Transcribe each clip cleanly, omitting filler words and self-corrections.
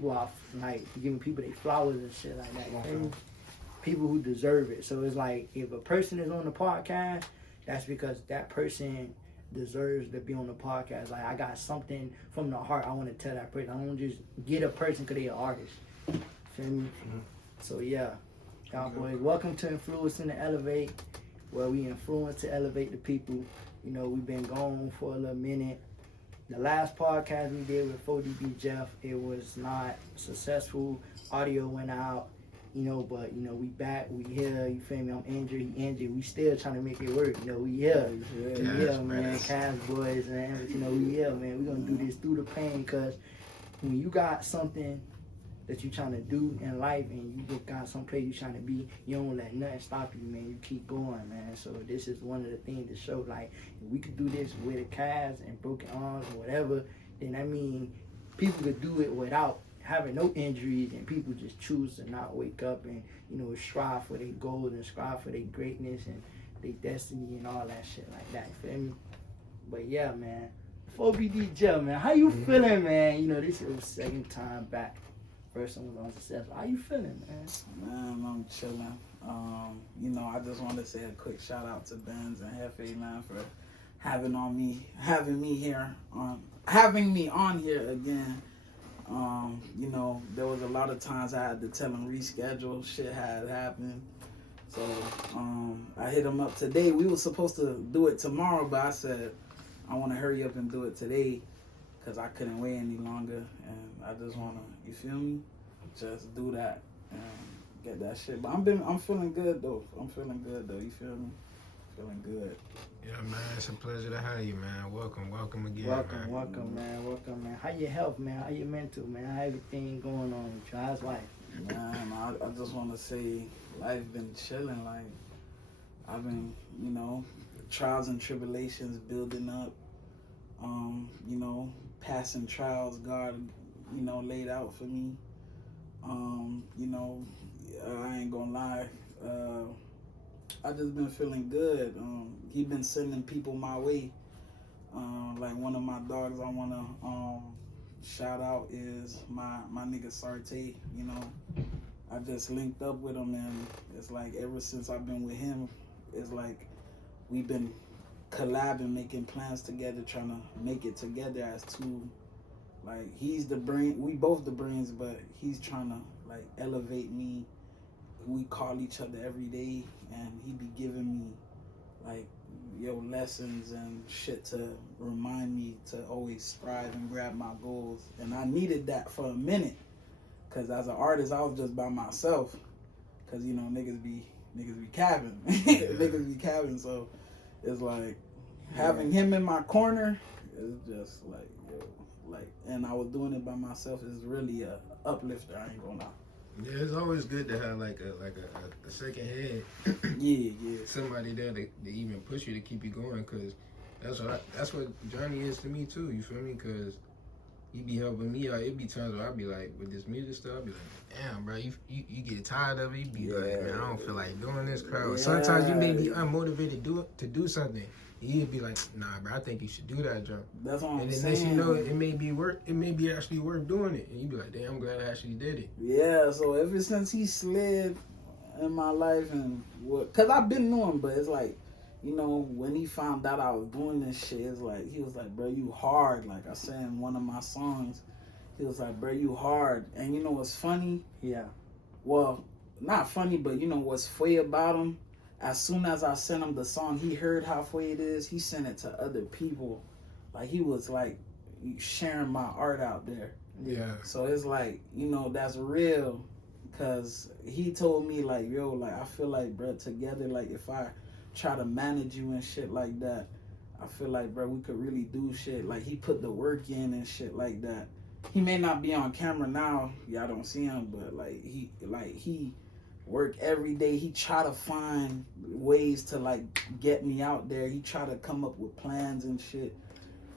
people off, like giving people their flowers and shit like that. You feel me? People who deserve it. So it's like if a person is on the podcast, that's because that person deserves to be on the podcast. Like I got something from the heart I want to tell that person. I don't just get a person because they're an artist. Feel me? Mm-hmm. So yeah, y'all boys, welcome to Influence and Elevate, where we influence to elevate the people. You know, we've been gone for a little minute. The last podcast we did with 4DB Jeff, it was not successful. Audio went out, you know, but, you know, we back, we here, you feel me? I'm injured, he injured. We still trying to make it work, you know, we here. We here, man. Cash boys, man. You know, we here, man. We gonna do this through the pain, because when you got something that you trying to do in life and you just got some place you trying to be, you don't let nothing stop you, man. You keep going, man. So this is one of the things to show, like, if we could do this with a cast and broken arms or whatever, then I mean, people could do it without having no injuries, and people just choose to not wake up and, you know, strive for their goals and strive for their greatness and their destiny and all that shit like that, you feel me? But yeah, man, 4BD Jeff, man, how you feeling, man? You know, this is the second time back. First one was unsuccessful. How you feeling, man? Man, I'm chilling. You know, I just want to say a quick shout out to Benz and Hefe, man, for having me on here again. You know, there was a lot of times I had to tell him reschedule. Shit had happened. So I hit him up today. We were supposed to do it tomorrow, but I said I want to hurry up and do it today, because I couldn't wait any longer, and I just want to, you feel me, just do that and get that shit. But I'm feeling good, though. You feel me? Feeling good. Yeah, man, it's a pleasure to have you, man. Welcome again, welcome, man. How your health, man? How your mental, man? How everything going on with you? How's life? Man, I just want to say life been chilling. Like, I've been, you know, trials and tribulations building up. You know, passing trials God, you know, laid out for me. You know, I ain't gonna lie. I just been feeling good. He been sending people my way. Like one of my dogs I wanna shout out is my nigga Sarte. You know, I just linked up with him, and it's like ever since I've been with him, it's like we've been collabing, making plans together, trying to make it together as two. Like, he's the brain, we both the brains, but he's trying to like elevate me. We call each other every day, and he be giving me like lessons and shit to remind me to always strive and grab my goals. And I needed that for a minute, because as an artist I was just by myself, because you know niggas be capping. Niggas be capping, so it's like having him in my corner is just like, and I was doing it by myself is really a uplifter. I ain't gonna lie. Yeah, it's always good to have like a second head. yeah. Somebody there to even push you to keep you going, because that's what Johnny is to me too. You feel me? Because he be helping me out. It be times where I be like, with this music stuff, I be like, damn, bro, you get tired of it. You be like, man, I don't feel like doing this crowd. Yeah. Sometimes you may be unmotivated to do something. He'd be like, nah, bro, I think you should do that jump. That's what I'm saying. And then next you know, it may be actually worth doing it. And you be like, damn, I'm glad I actually did it. Yeah, so ever since he slid in my life, and because I've been knowing, but it's like, you know, when he found out I was doing this shit, it's like, he was like, bro, you hard. Like I said in one of my songs, he was like, bro, you hard. And you know what's funny? Yeah. Well, not funny, but you know what's funny about him? As soon as I sent him the song, he heard how funny it is. He sent it to other people. Like, he was like sharing my art out there. Yeah. So it's like, you know, that's real. Cause he told me like, yo, like, I feel like, bro, together, like, if I try to manage you and shit like that, I feel like, bro, we could really do shit. Like, he put the work in and shit like that. He may not be on camera now, y'all don't see him, but like he work every day. He try to find ways to like get me out there. He try to come up with plans and shit.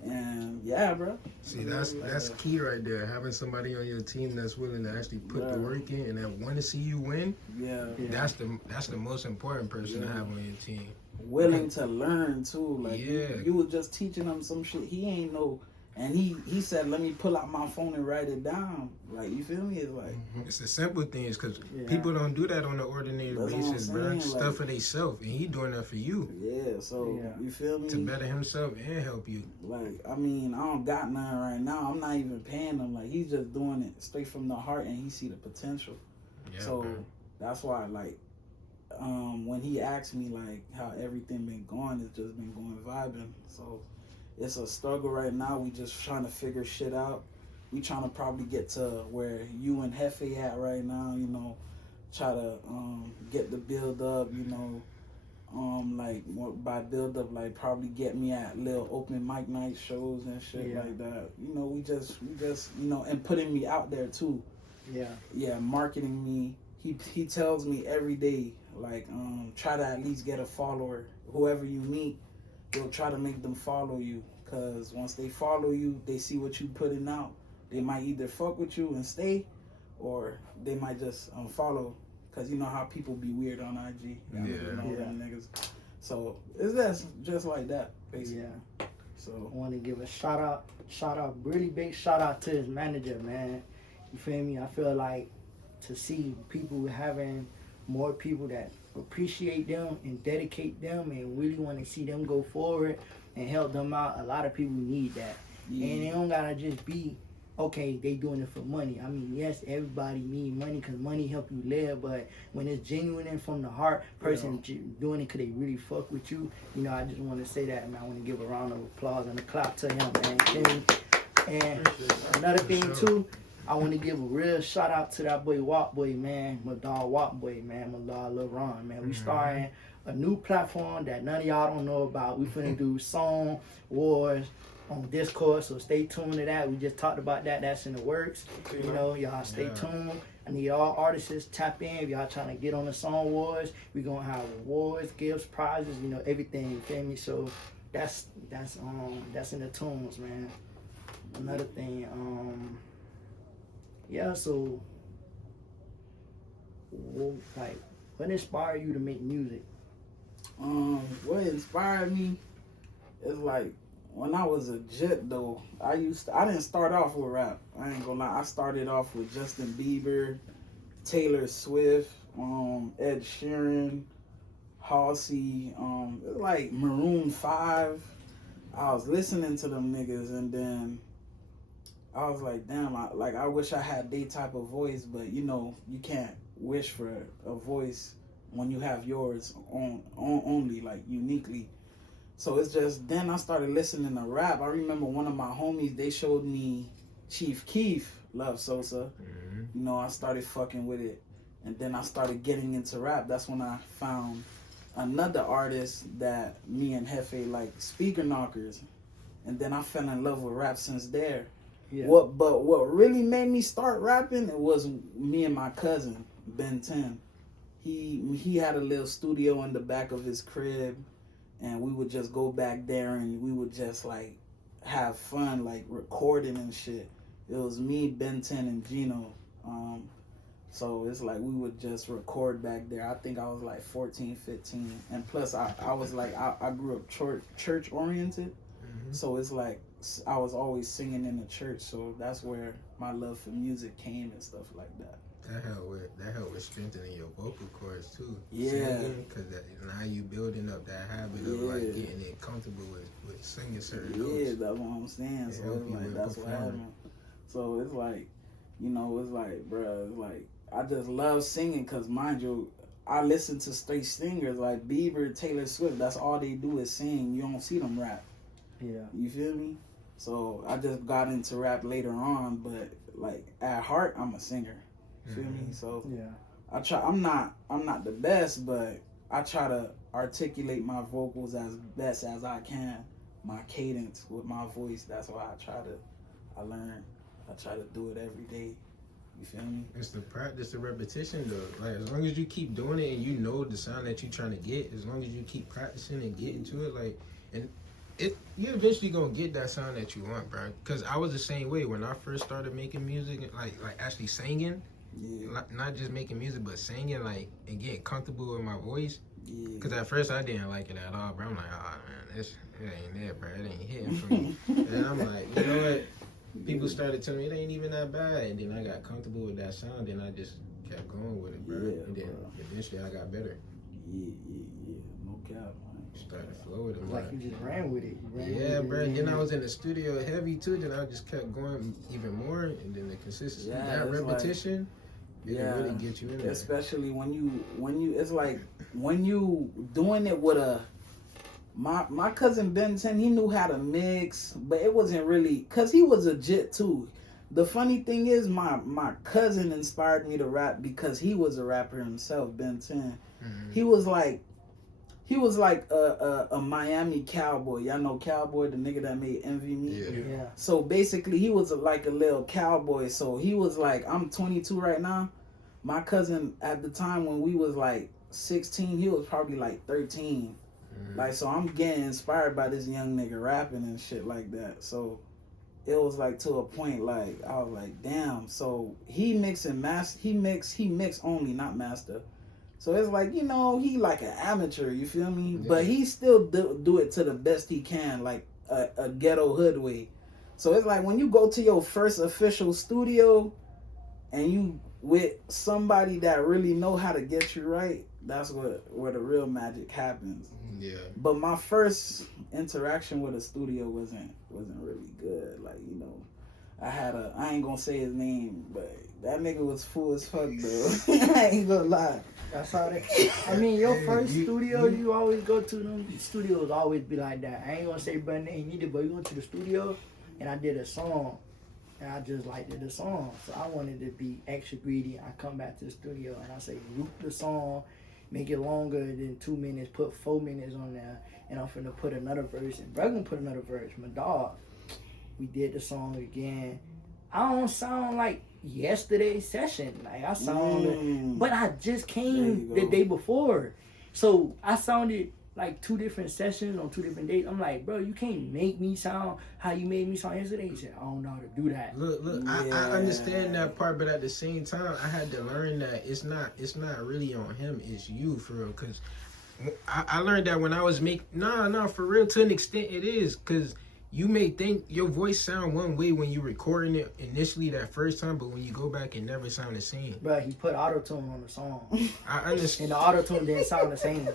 And yeah, bro. See, that's key right there. Having somebody on your team that's willing to actually put the work in and that want to see you win. Yeah. That's the most important person to have on your team. Willing to learn too. Like you was just teaching him some shit he ain't know And he said, let me pull out my phone and write it down. Like, you feel me? It's like, It's the simple things, because Yeah. people don't do that on an ordinary That's what I'm basis, bro. saying, Stuff like- for theyself, and he doing that for you yeah, so, Yeah. you feel me? to better himself and help you. Like, I mean, I don't got none right now. I'm not even paying him. Like, he's just doing it straight from the heart, and he see the potential. Yeah, So bro. that's why, like, when he asked me like how everything been going, it's just been going vibing. So it's a struggle right now. We just trying to figure shit out. We trying to probably get to where you and Hefe at right now. You know, try to get the build up. You know, like by build up, like probably get me at little open mic night shows and shit Yeah. like that. You know, we just you know, and putting me out there too. Yeah. Marketing me. He tells me every day, like, try to at least get a follower. Whoever you meet, you'll try to make them follow you. Cause once they follow you, they see what you putting out. They might either fuck with you and stay, or they might just unfollow. Cause you know how people be weird on IG. Yeah. Them niggas. So it's just like that, basically. Yeah. So I want to give a shout out, really big shout out to his manager, man. You feel me? I feel like to see people having more people that appreciate them and dedicate them and really want to see them go forward and help them out. A lot of people need that. yeah. And it don't gotta just be, okay, they doing it for money. I mean, yes, everybody need money because money help you live, but when it's genuine and from the heart, person doing it because they really fuck with you, you know, I just want to say that, man. I want to give a round of applause and a clap to him, man. You feel me? And another thing, too, I want to give a real shout out to that boy Wop Boy, man. My dog Wop Boy, man. My dog Lil Ron, man. We starting a new platform that none of y'all don't know about. We finna do Song Wars on Discord, so stay tuned to that. We just talked about that. That's in the works. You know, y'all stay tuned. I need all artists tap in. If y'all trying to get on the Song Wars, we gonna have rewards, gifts, prizes, you know, everything. You feel me? So that's in the tunes, man. Another thing, yeah. So, like, what inspired you to make music? What inspired me is like when I was a jet though. I didn't start off with rap. I ain't gonna lie. I started off with Justin Bieber, Taylor Swift, Ed Sheeran, Halsey, like Maroon 5. I was listening to them niggas, and then I was like, damn, I wish I had their type of voice, but you know, you can't wish for a voice when you have yours only, like uniquely. So it's just, then I started listening to rap. I remember one of my homies, they showed me Chief Keef, Love Sosa. You know, I started fucking with it. And then I started getting into rap. That's when I found another artist that me and Hefe like, Speaker Knockers. And then I fell in love with rap since there. Yeah. But what really made me start rapping, it was me and my cousin, Ben 10. He had a little studio in the back of his crib, and we would just go back there and we would just like have fun, like recording and shit. It was me, Ben 10, and Gino. So it's like we would just record back there. I think I was like 14, 15. And plus I was like, I grew up church oriented. So it's like I was always singing in the church. So that's where my love for music came and stuff like that. That helped with strengthening your vocal cords too. Yeah. Because now you building up that habit of like getting it comfortable with singing certain notes. Yeah, that's what I'm saying. It So help it's you like with that's what performing. happened. So it's like, you know, it's like, bruh, it's like I just love singing because, mind you, I listen to straight singers like Bieber, Taylor Swift. That's all they do is sing. You don't see them rap. Yeah. You feel me? So I just got into rap later on, but like at heart, I'm a singer. You feel me? So Yeah. I try. I'm not the best, but I try to articulate my vocals as best as I can. My cadence with my voice. That's why I learn. I try to do it every day. You feel me? It's the practice, the repetition though. Like as long as you keep doing it and you know the sound that you're trying to get, as long as you keep practicing and getting to it, like, and you're eventually gonna get that sound that you want, bro. Cause I was the same way when I first started making music, like actually singing. Yeah. Not just making music, but singing, like, and getting comfortable with my voice. Yeah. Cause at first I didn't like it at all, bro. I'm like, oh man, it ain't there, bro. It ain't hitting for me. And I'm like, you know what? People started telling me it ain't even that bad. And then I got comfortable with that sound, and I just kept going with it, bro. Yeah, and then bro. eventually I got better. Yeah. No cap, man. Started to flow with it. Like you just ran with it. You ran Yeah, with it, bro. and Then I was in the studio heavy too. Then I just kept going even more, and then the consistency, Yeah, that it's like- repetition, it Yeah. really get you in there. Especially when you it's like when you doing it with a my cousin Benson, he knew how to mix, but it wasn't really cause he was a jit too. The funny thing is my cousin inspired me to rap because he was a rapper himself, Ben 10. Mhm. He was like a Miami Cowboy. Y'all know Cowboy, the nigga that made Envy Me? Yeah. Yeah. So basically, he was like a little cowboy. So he was like, I'm 22 right now. My cousin at the time when we was like 16, he was probably like 13. Mhm. Like, so I'm getting inspired by this young nigga rapping and shit like that. So it was like to a point like I was like, damn. So he mix only, not master. So it's like, you know, he like an amateur, you feel me? Yeah. But he still do it to the best he can, like a ghetto hood way. So it's like when you go to your first official studio and you with somebody that really know how to get you right, that's where the real magic happens. Yeah. But my first interaction with a studio wasn't really good. Like, you know, I ain't gonna say his name, but that nigga was full as fuck, though. I ain't gonna lie. That's how they. I mean, your first You- studio you always go to, them studios always be like that. I ain't gonna say brand name either, but we went to the studio and I did a song, and I just liked the song, so I wanted to be extra greedy. I come back to the studio and I say loop the song, make it longer than 2 minutes, put 4 minutes on there, and I'm finna put another verse in. Bro, gonna put another verse. My dog, we did the song again. I don't sound like yesterday's session. Like I sound, but I just There came you the go. day before, so I sounded like 2 different sessions on 2 different days. I'm like, bro, you can't make me sound how you made me sound yesterday. He said, I don't know how to do that. Look, I Yeah. understand that part, but at the same time, I had to learn that it's not really on him, it's you, for real. Cause I learned that when I was for real, to an extent it is, cause you may think your voice sound one way when you recording it initially that first time, but when you go back, it never sound the same. Bro, he put auto-tune on the song, I understand. and the auto-tune didn't sound the same.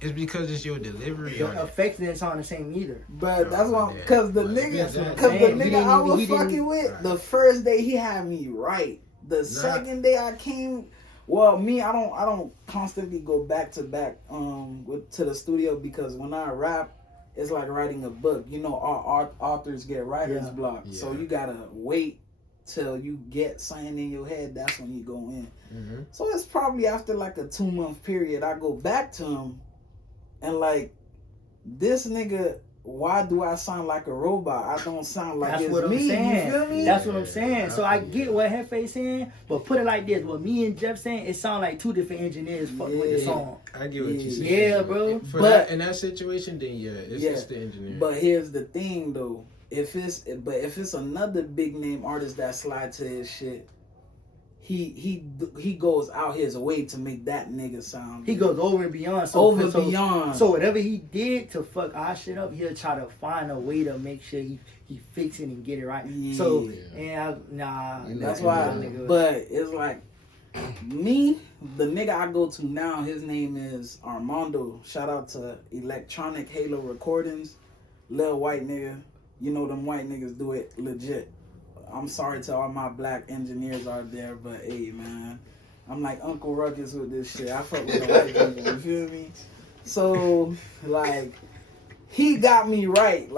It's because it's your delivery The on it. effects didn't sound the same either. But that's why, Yeah. cause the But nigga, that's what I'm cause the saying. nigga He didn't I even- was he didn't- fucking with, Right. the first day he had me right. The second day I came, well, me, I don't constantly go back to back to the studio, because when I rap, it's like writing a book. You know, all authors get writer's Yeah. block, so Yeah. you gotta wait till you get something in your head. That's when you go in. Mm-hmm. So it's probably after like a 2-month period, I go back to him, and like, this nigga, why do I sound like a robot? I don't sound like That's it's what I'm me. saying. You feel me? That's what I'm saying. Yeah, So I get what Hefe saying, but put it like this: what me and Jeff saying, it sound like 2 different engineers fucking with the Yeah. song. I get what you're saying. Yeah, bro. For But- that, in that situation, then it's Yeah. the engineer. But here's the thing, though. If it's another big name artist that slide to his shit, he goes out his way to make that nigga sound. He good. goes over and beyond. Beyond. So whatever he did to fuck our shit up, he'll try to find a way to make sure he fix it and get it right. Yeah. So Yeah. That's nah, why. nigga. But it's like me, the nigga I go to now, his name is Armando. Shout out to Electronic Halo Recordings. Little white nigga. You know them white niggas do it legit. I'm sorry to all my black engineers out there, but hey, man, I'm like Uncle Ruckus with this shit. I fuck with the white people, you feel me? So, like, he got me right.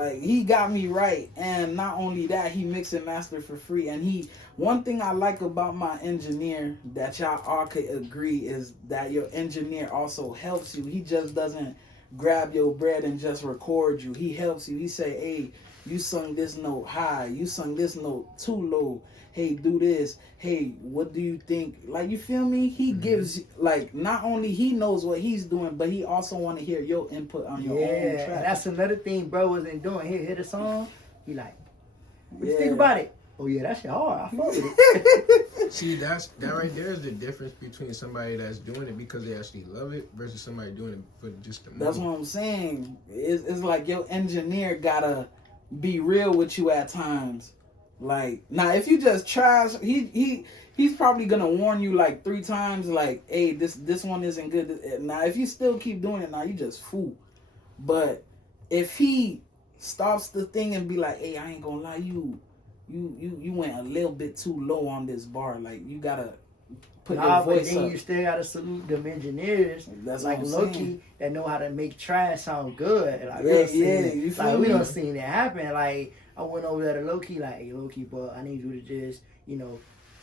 And not only that, he mix and master for free. And one thing I like about my engineer that y'all all could agree is that your engineer also helps you. He just doesn't grab your bread and just record you. He helps you. He say, hey, you sung this note high. You sung this note too low. Hey, do this. Hey, what do you think? Like, you feel me? He gives, like, not only he knows what he's doing, but he also want to hear your input on your own yeah, track. and that's another thing bro wasn't doing. He'll hit a song, he like, what you Yeah. think about it? Oh yeah, that shit hard. I fuck with it. See, that right there is the difference between somebody that's doing it because they actually love it versus somebody doing it for just the money. That's what I'm saying. It's like your engineer gotta be real with you at times. Like, now if you just trash, he's probably gonna warn you like 3 times, like, hey, this one isn't good. Now if you still keep doing it, now you just fool. But if he stops the thing and be like, hey, I ain't gonna lie, you went a little bit too low on this bar. Like, you gotta put your voice but then up. you still gotta salute them engineers. That's like what I'm Loki saying. that know how to make trash sound good. Like, You feel we me? done seen it happen. Like, I went over there to Loki, like, hey, Loki, but I need you to just,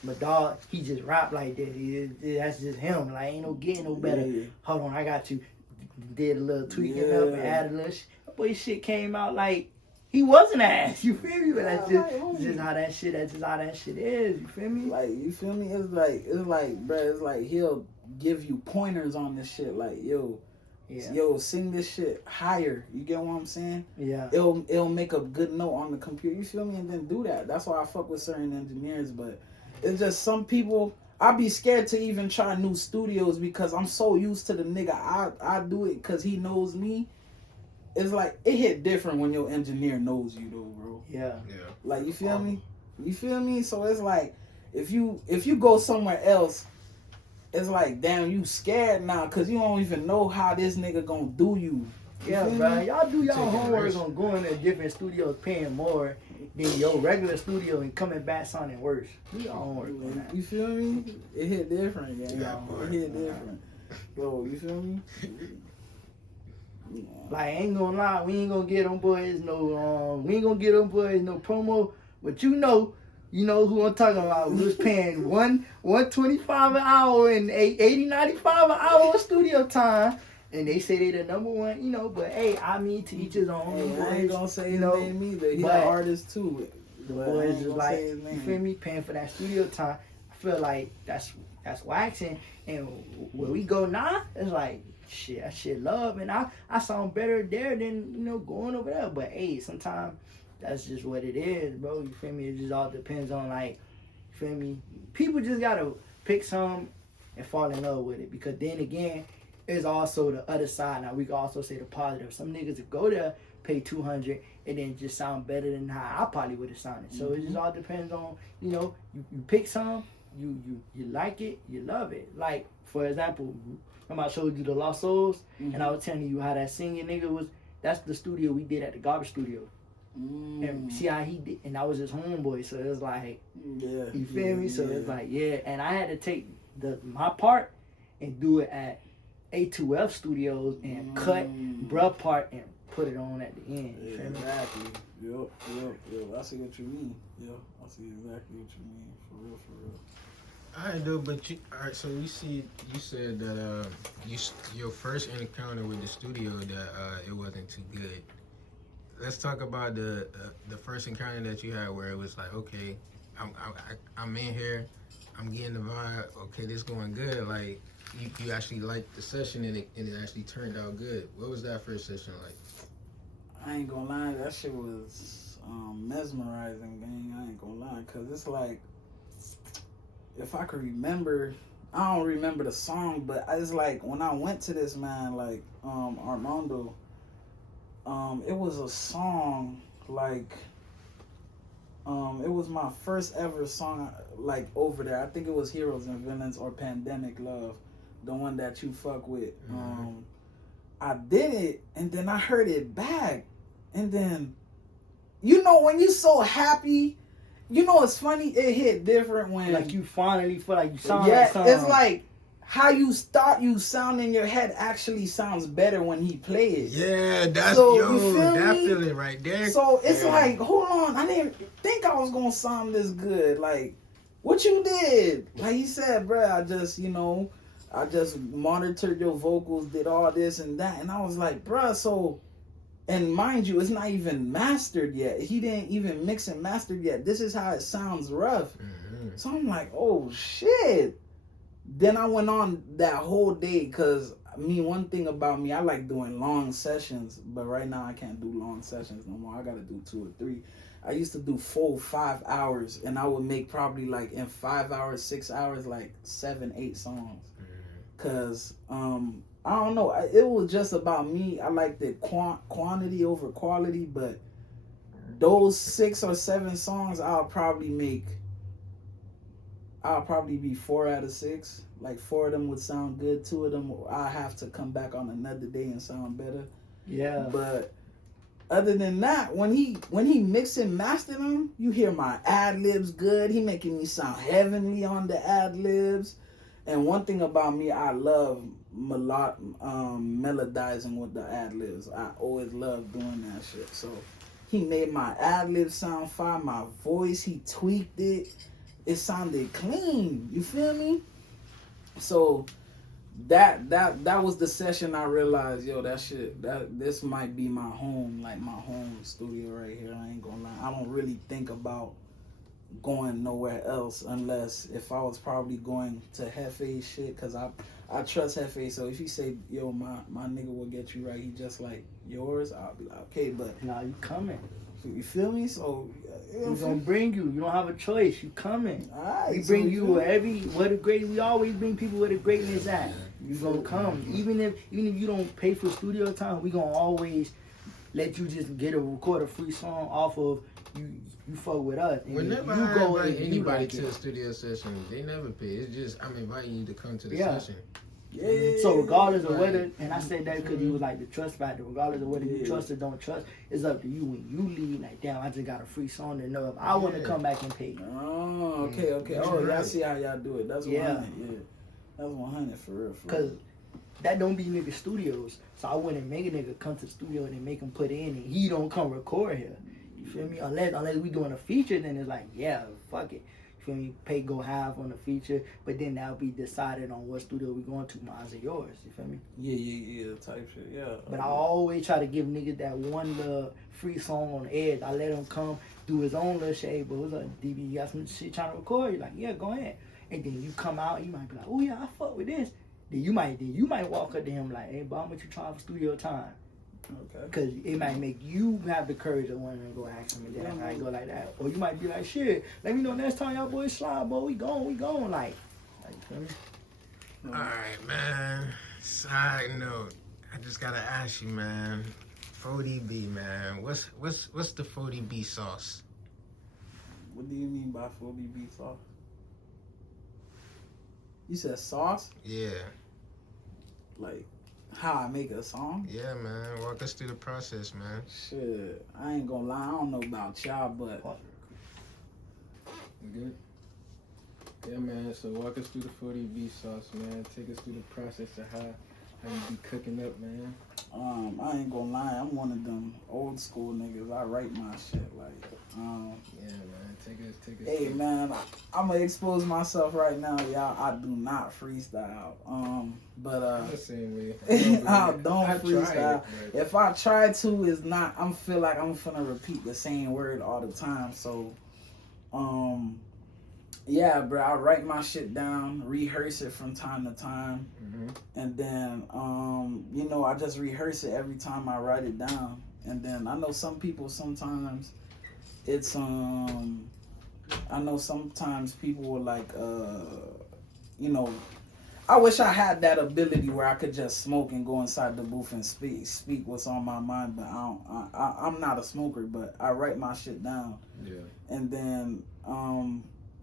my dog, he just rap like this. That's just him. Like, ain't no getting no better. Yeah. Hold on, I got you. Did a little tweaking up and added a little shit. Boy, shit came out like he wasn't ass. You feel me? But that's just how that shit. That's just how that shit is. You feel me? Like, you feel me? It's like, bro. It's like he'll give you pointers on this shit. Like, yo, sing this shit higher. You get what I'm saying? Yeah. It'll make a good note on the computer. You feel me? And then do that. That's why I fuck with certain engineers. But it's just some people. I be scared to even try new studios because I'm so used to the nigga. I do it because he knows me. It's like, it hit different when your engineer knows you though, bro. Yeah. Like, you feel me? You feel me? So it's like, if you go somewhere else, it's like, damn, you scared now because you don't even know how this nigga gonna do you. Yeah, feel bro. me? Y'all do y'all Taking homework risks. on going to different studios, paying more than your regular studio and coming back sounding worse. Do your homework on that. You feel me? It hit different, yeah. Yeah, boy. It hit different. Bro, you feel me? Like, I ain't gonna lie, we ain't gonna get them boys no promo, but you know who I'm talking about. We was paying $125 an hour and $80.95 an hour of studio time, and they say they the number one, but hey, I mean, to each his own. Hey, I ain't gonna say his know, name either. He's but an artist too. The But I boys ain't is gonna like, say his you name. feel me, paying for that studio time. I feel like that's waxing, and where we go now, it's like, shit, that shit love, and I sound better there than going over there. But hey, sometimes that's just what it is, bro. You feel me? It just all depends on, like, you feel me? People just gotta pick some and fall in love with it, because then again, there's also the other side. Now we can also say the positive. Some niggas that go there pay $200 and then just sound better than how I probably would have sounded. So it just all depends on, you pick some, you like it, you love it. Like, for example, I showed you the Lost Souls, and I was telling you how that singing nigga was. That's the studio we did at the Garbage Studio. And see how he did, and I was his homeboy, so it was like, you feel me? So it's like, and I had to take my part and do it at A2F Studios and cut bruh part and put it on at the end. You feel me? Exactly. Yep. I see what you mean. Yep, I see exactly what you mean. For real. Alright, dude, but alright. So you said that your first encounter with the studio that it wasn't too good. Let's talk about the first encounter that you had where it was like, okay, I'm in here, I'm getting the vibe. Okay, this going good. Like, you actually liked the session and it actually turned out good. What was that first session like? I ain't gonna lie, that shit was mesmerizing, gang. I ain't gonna lie, cause it's like, if I could remember, I don't remember the song, but it's like when I went to this man, like Armando, it was a song like, it was my first ever song like over there. I think it was Heroes and Villains or Pandemic Love, the one that you fuck with. I did it, and then I heard it back, and then, when you so happy. It's funny. It hit different when, like, you finally feel like you sound yeah, like something. it's like how you sound in your head actually sounds better when he plays. Yeah, that's So, you feel that me? feeling right there. So it's like, hold on, I didn't think I was gonna sound this good. Like, what you did? Like he said, bruh, I just monitored your vocals, did all this and that, and I was like, bruh, so. And mind you, it's not even mastered yet. He didn't even mix and master yet. This is how it sounds rough. So I'm like, oh shit. Then I went on that whole day, because one thing about me, I like doing long sessions, but right now I can't do long sessions no more. I gotta do 2 or 3. I used to do full 5 hours, and I would make probably like in 5 hours, 6 hours, like 7, 8 songs. Cause I don't know, it was just about me. I like the quantity over quality, but those 6 or 7 songs, I'll probably be 4 out of 6. Like 4 of them would sound good, 2 of them I have to come back on another day and sound better. Yeah. But other than that, when he mixed and mastered them, you hear my ad libs good. He making me sound heavenly on the ad libs. And one thing about me, I love melodizing with the ad libs. I always love doing that shit. So he made my ad libs sound fine. My voice, he tweaked it. It sounded clean. You feel me? So that was the session I realized, yo, this might be my home, like my home studio right here. I ain't gonna lie. I don't really think about going nowhere else unless if I was probably going to Hefe's shit, because I trust Hefe. So if he say, yo, my nigga will get you right, he just like yours, I'll be like, okay, but Nah, you coming. you feel me? So We're gonna bring you. You don't have a choice. You coming. Alright, We so bring you you where the great. We always bring people where the greatness at. You gonna come. Even if you don't pay for studio time, we gonna always let you just record a free song off of you. You fuck with us. And Whenever you I go invite and you anybody like to it. a studio session, they never pay. It's just I'm inviting you to come to the Yeah. session. Yeah. So regardless of Right. whether, and I said that because you was like the trust factor. Regardless of whether you Yeah. trust or don't trust, it's up to you. When you leave, like damn, I just got a free song to know if I want to Yeah. come back and pay. Oh, okay. Yeah. Oh, Right. y'all see how y'all do it. That's Yeah. 100. Yeah. That's 100 for real. Cause that don't be nigga studios. So I wouldn't make a nigga come to the studio and then make him put it in and he don't come record here. You feel me? Unless we doing a feature, then it's like, yeah, fuck it. You feel me? Pay go half on the feature, but then that'll be decided on what studio we going to. Mine's or yours. You feel me? Yeah, type shit. Yeah. But I always try to give niggas that one little free song on the edge. I let him come do his own little shit. But what's up, DB? You got some shit trying to record? You're like, yeah, go ahead. And then you come out, you might be like, oh yeah, I fuck with this. Then you might walk up to him like, hey, but how much you trying for studio time? Okay. Because it might make you have the courage of wanting to go ask him, and then I go like that. Or you might be like, shit, let me know next time y'all boys slide, boy. We going. Like you feel me? Alright, man. Side note, I just gotta ask you, man. 40B, man. What's the 40B sauce? What do you mean by 40B sauce? You said sauce? Yeah. Like how I make a song? Yeah, man. Walk us through the process, man. Shit, I ain't gonna lie. I don't know about y'all, but Good. Yeah, man. So walk us through the 40B sauce, man. Take us through the process of how you be cooking up, man. I ain't gonna lie. I'm one of them old school niggas. I write my shit like. Yeah, man. Take us. Hey, man, I'm gonna expose myself right now, y'all. I do not freestyle. But I'm the same way. I don't I freestyle. tried it, but If I try to, it's not. I'm feel like I'm finna repeat the same word all the time. So, yeah, bro. I write my shit down, rehearse it from time to time, and then I just rehearse it every time I write it down. And then I know some people sometimes it's I know sometimes people will like I wish I had that ability where I could just smoke and go inside the booth and speak what's on my mind, but I'm not a smoker, but I write my shit down. Yeah. And then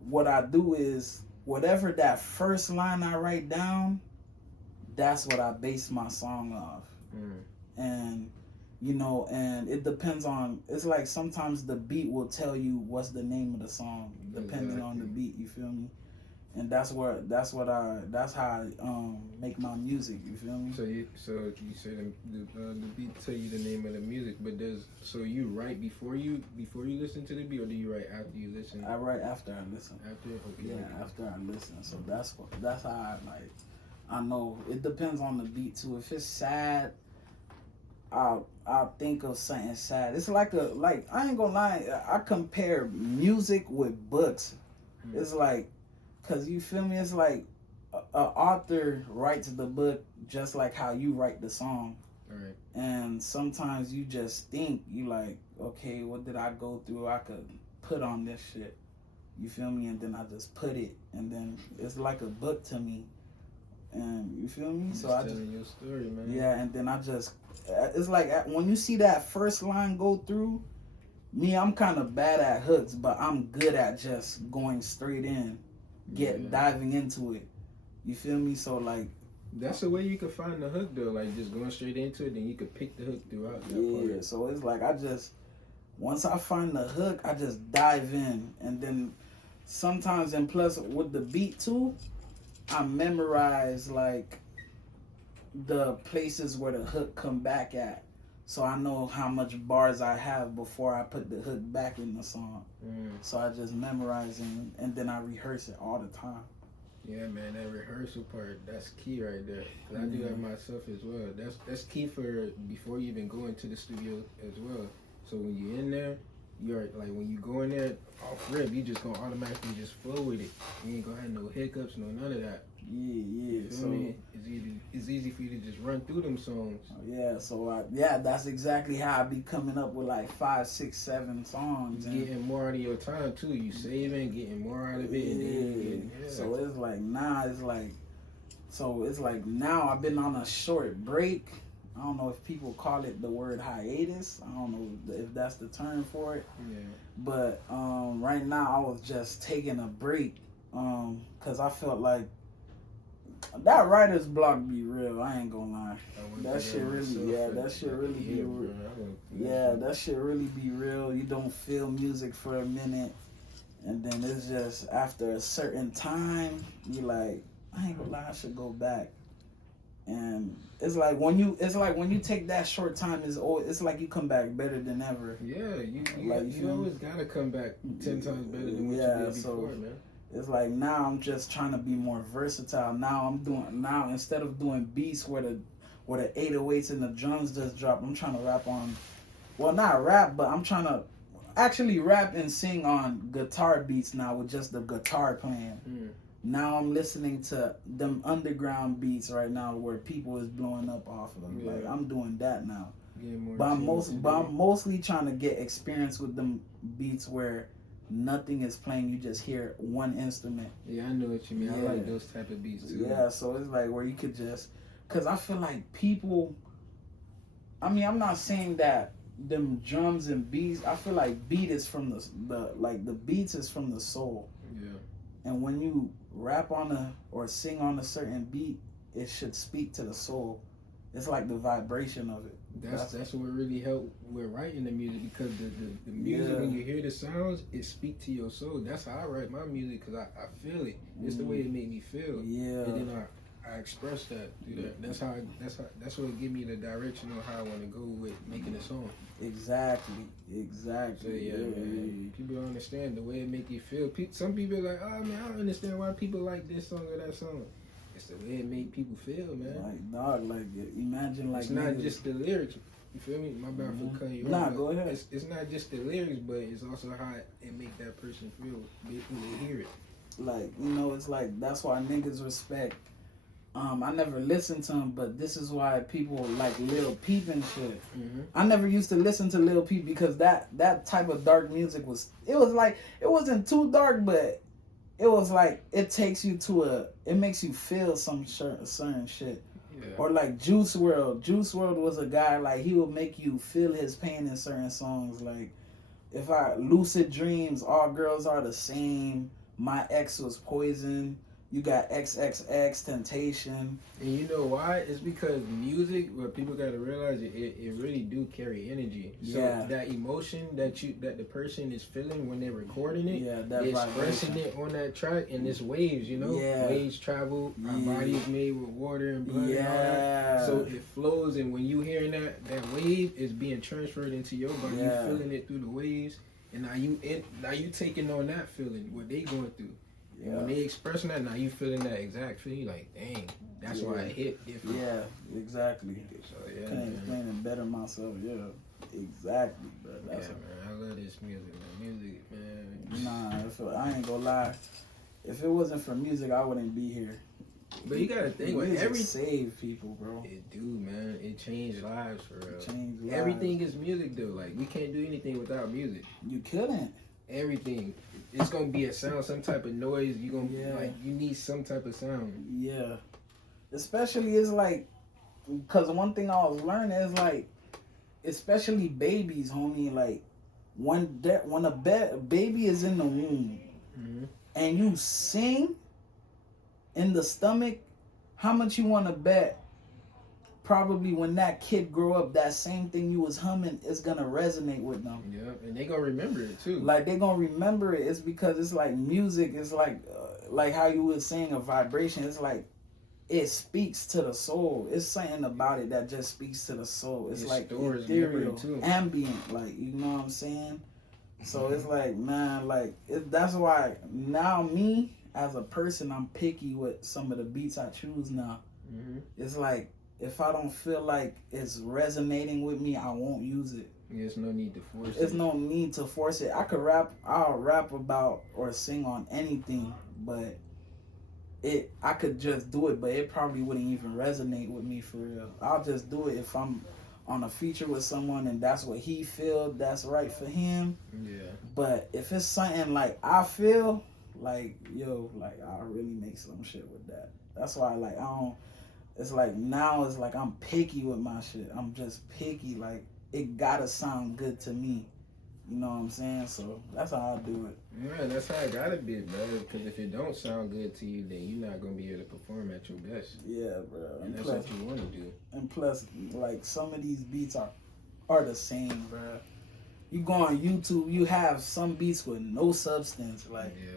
what I do is whatever that first line I write down, that's what I base my song off. And and it depends on, it's like sometimes the beat will tell you what's the name of the song depending on the beat, you feel me? And that's how I make my music, you feel me? So you said the beat tell you the name of the music, but so you write before you listen to the beat, or do you write after you listen? I write after I listen. After? Okay. Yeah, after I listen. So that's how I know. It depends on the beat too. If it's sad, I'll think of something sad. It's like I ain't gonna lie, I compare music with books. It's like, cause you feel me? It's like a author writes the book just like how you write the song. All right. And sometimes you just think, you like, okay, what did I go through? I could put on this shit. You feel me? And then I just put it, and then it's like a book to me. And you feel me? So I just telling your story, man. yeah, and then I just it's like when you see that first line go through. Me, I'm kind of bad at hooks, but I'm good at just going straight in, diving into it. You feel me? So like, that's the way you can find the hook though. Like just going straight into it, then you could pick the hook throughout that part. So it's like once I find the hook, I just dive in, and then sometimes, and plus with the beat too, I memorize like the places where the hook come back at. So I know how much bars I have before I put the hook back in the song. So I just memorize and then I rehearse it all the time. Yeah, man, that rehearsal part, that's key right there. 'Cause I do that myself as well. That's key for before you even go into the studio as well. So when you're in there, you're like when you go in there off rip, you just gonna automatically just flow with it. You ain't gonna have no hiccups, no none of that. Yeah. So it's easy for you to just run through them songs. That's exactly how I be coming up with like 5, 6, 7 songs. And getting more out of your time too. You saving, getting more out of it. And So it's like now I've been on a short break. I don't know if people call it the word hiatus. I don't know if that's the term for it. Yeah. But right now I was just taking a break because I felt like that writer's block be real. I ain't gonna lie. That shit really be real. Yeah, that shit really be real. You don't feel music for a minute, and then it's just after a certain time, you like, I ain't gonna lie, I should go back. And it's like when you take that short time, it's like you come back better than ever. Yeah, you always gotta come back 10 times better than what you did before, man. It's like now I'm just trying to be more versatile. Now instead of doing beats where the 808s and the drums just drop, I'm trying to rap on, well, not rap, but I'm trying to actually rap and sing on guitar beats now with just the guitar playing. Now I'm listening to them underground beats right now where people is blowing up off of them. Like I'm doing that now. But I'm mostly trying to get experience with them beats where nothing is playing, you just hear one instrument. Yeah, I know what you mean. I like those type of beats too. Yeah, so it's like where you could just, because I feel like people, I mean, I'm not saying that them drums and beats, I feel like beat is from the beats is from the soul. Yeah. And when you rap on or sing on a certain beat, it should speak to the soul. It's like the vibration of it. That's what really helped with writing the music, because the music, when you hear the sounds, it speak to your soul. That's how I write my music, because I feel it. It's the way it made me feel. Yeah. And then I express that through that. That's what give me the direction on how I want to go with making a song. Exactly. So man, people don't understand the way it make you feel. Some people are like, oh man, I don't understand why people like this song or that song. It's the way it make people feel, man. Like, dog, like, imagine, like... It's not just the lyrics. You feel me? My bad for cutting you off. Go ahead. It's not just the lyrics, but it's also how it make that person feel when they hear it. Like, you know, it's like, that's why niggas respect. I never listened to him, but this is why people like Lil Peep and shit. I never used to listen to Lil Peep because that type of dark music it wasn't too dark, but it was like, it takes you it makes you feel some certain shit. Yeah. Or like Juice WRLD. Juice WRLD was a guy, like, he would make you feel his pain in certain songs. Like, Lucid Dreams, All Girls Are the Same, My Ex Was Poison, you got XXX Temptation. And you know why? It's because music, what people got to realize, it really do carry energy. So that emotion that the person is feeling when they're recording it, they're expressing it on that track, and it's waves, you know? Waves travel, our body is made with water and blood and all that. So it flows, and when you hearing that wave is being transferred into your body, you feeling it through the waves, and now you taking on that feeling, what they going through. And when they expressing that, now you feeling that exact feeling. You like, dang, that's why it hit different. Yeah, exactly. So couldn't explain it better myself. Yeah, exactly, bro. That's man, I love this music, man. Nah, I ain't gonna lie. If it wasn't for music, I wouldn't be here. But you gotta think with music every save people, bro. it do, man. It changed lives for real. Change lives. Everything is music though. Like we can't do anything without music. You couldn't. Everything. It's gonna be a sound, some type of noise. You gonna Yeah. like you need some type of sound. Yeah. Especially it's like, cause one thing I was learning is like, especially babies, homie. Like when a baby is in the womb Mm-hmm. and you sing in the stomach, how much you want to bet? Probably when that kid grow up, that same thing you was humming is gonna resonate with them. Yeah, and they gonna remember it too. Like they gonna remember it. It's because it's like music. It's like how you were saying a vibration. It's like it speaks to the soul. It's something about it that just speaks to the soul. It's It like stores ethereal, memory, too. ambient. Like you know what I'm saying. So it's like, man, like that's why now me as a person, I'm picky with some of the beats I choose now. Mm-hmm. It's like if I don't feel like it's resonating with me, I won't use it. There's no need to force There's it. no need to force it. I'll rap about or sing on anything, but I could just do it, but it probably wouldn't even resonate with me for real. I'll just do it if I'm on a feature with someone and that's what he feel that's right for him. Yeah. But if it's something like I feel like, yo, like I'll really make some shit with that. That's why like I don't. It's like now it's like I'm picky with my shit. I'm just picky. Like it gotta sound good to me. You know what I'm saying? So that's how I do it. Yeah, that's how it gotta be, bro. Because if it don't sound good to you, then you're not gonna be able to perform at your best. Yeah, bro. And that's what you want to do. And plus, like some of these beats are the same, bro. You go on YouTube, you have some beats with no substance. Like Yeah.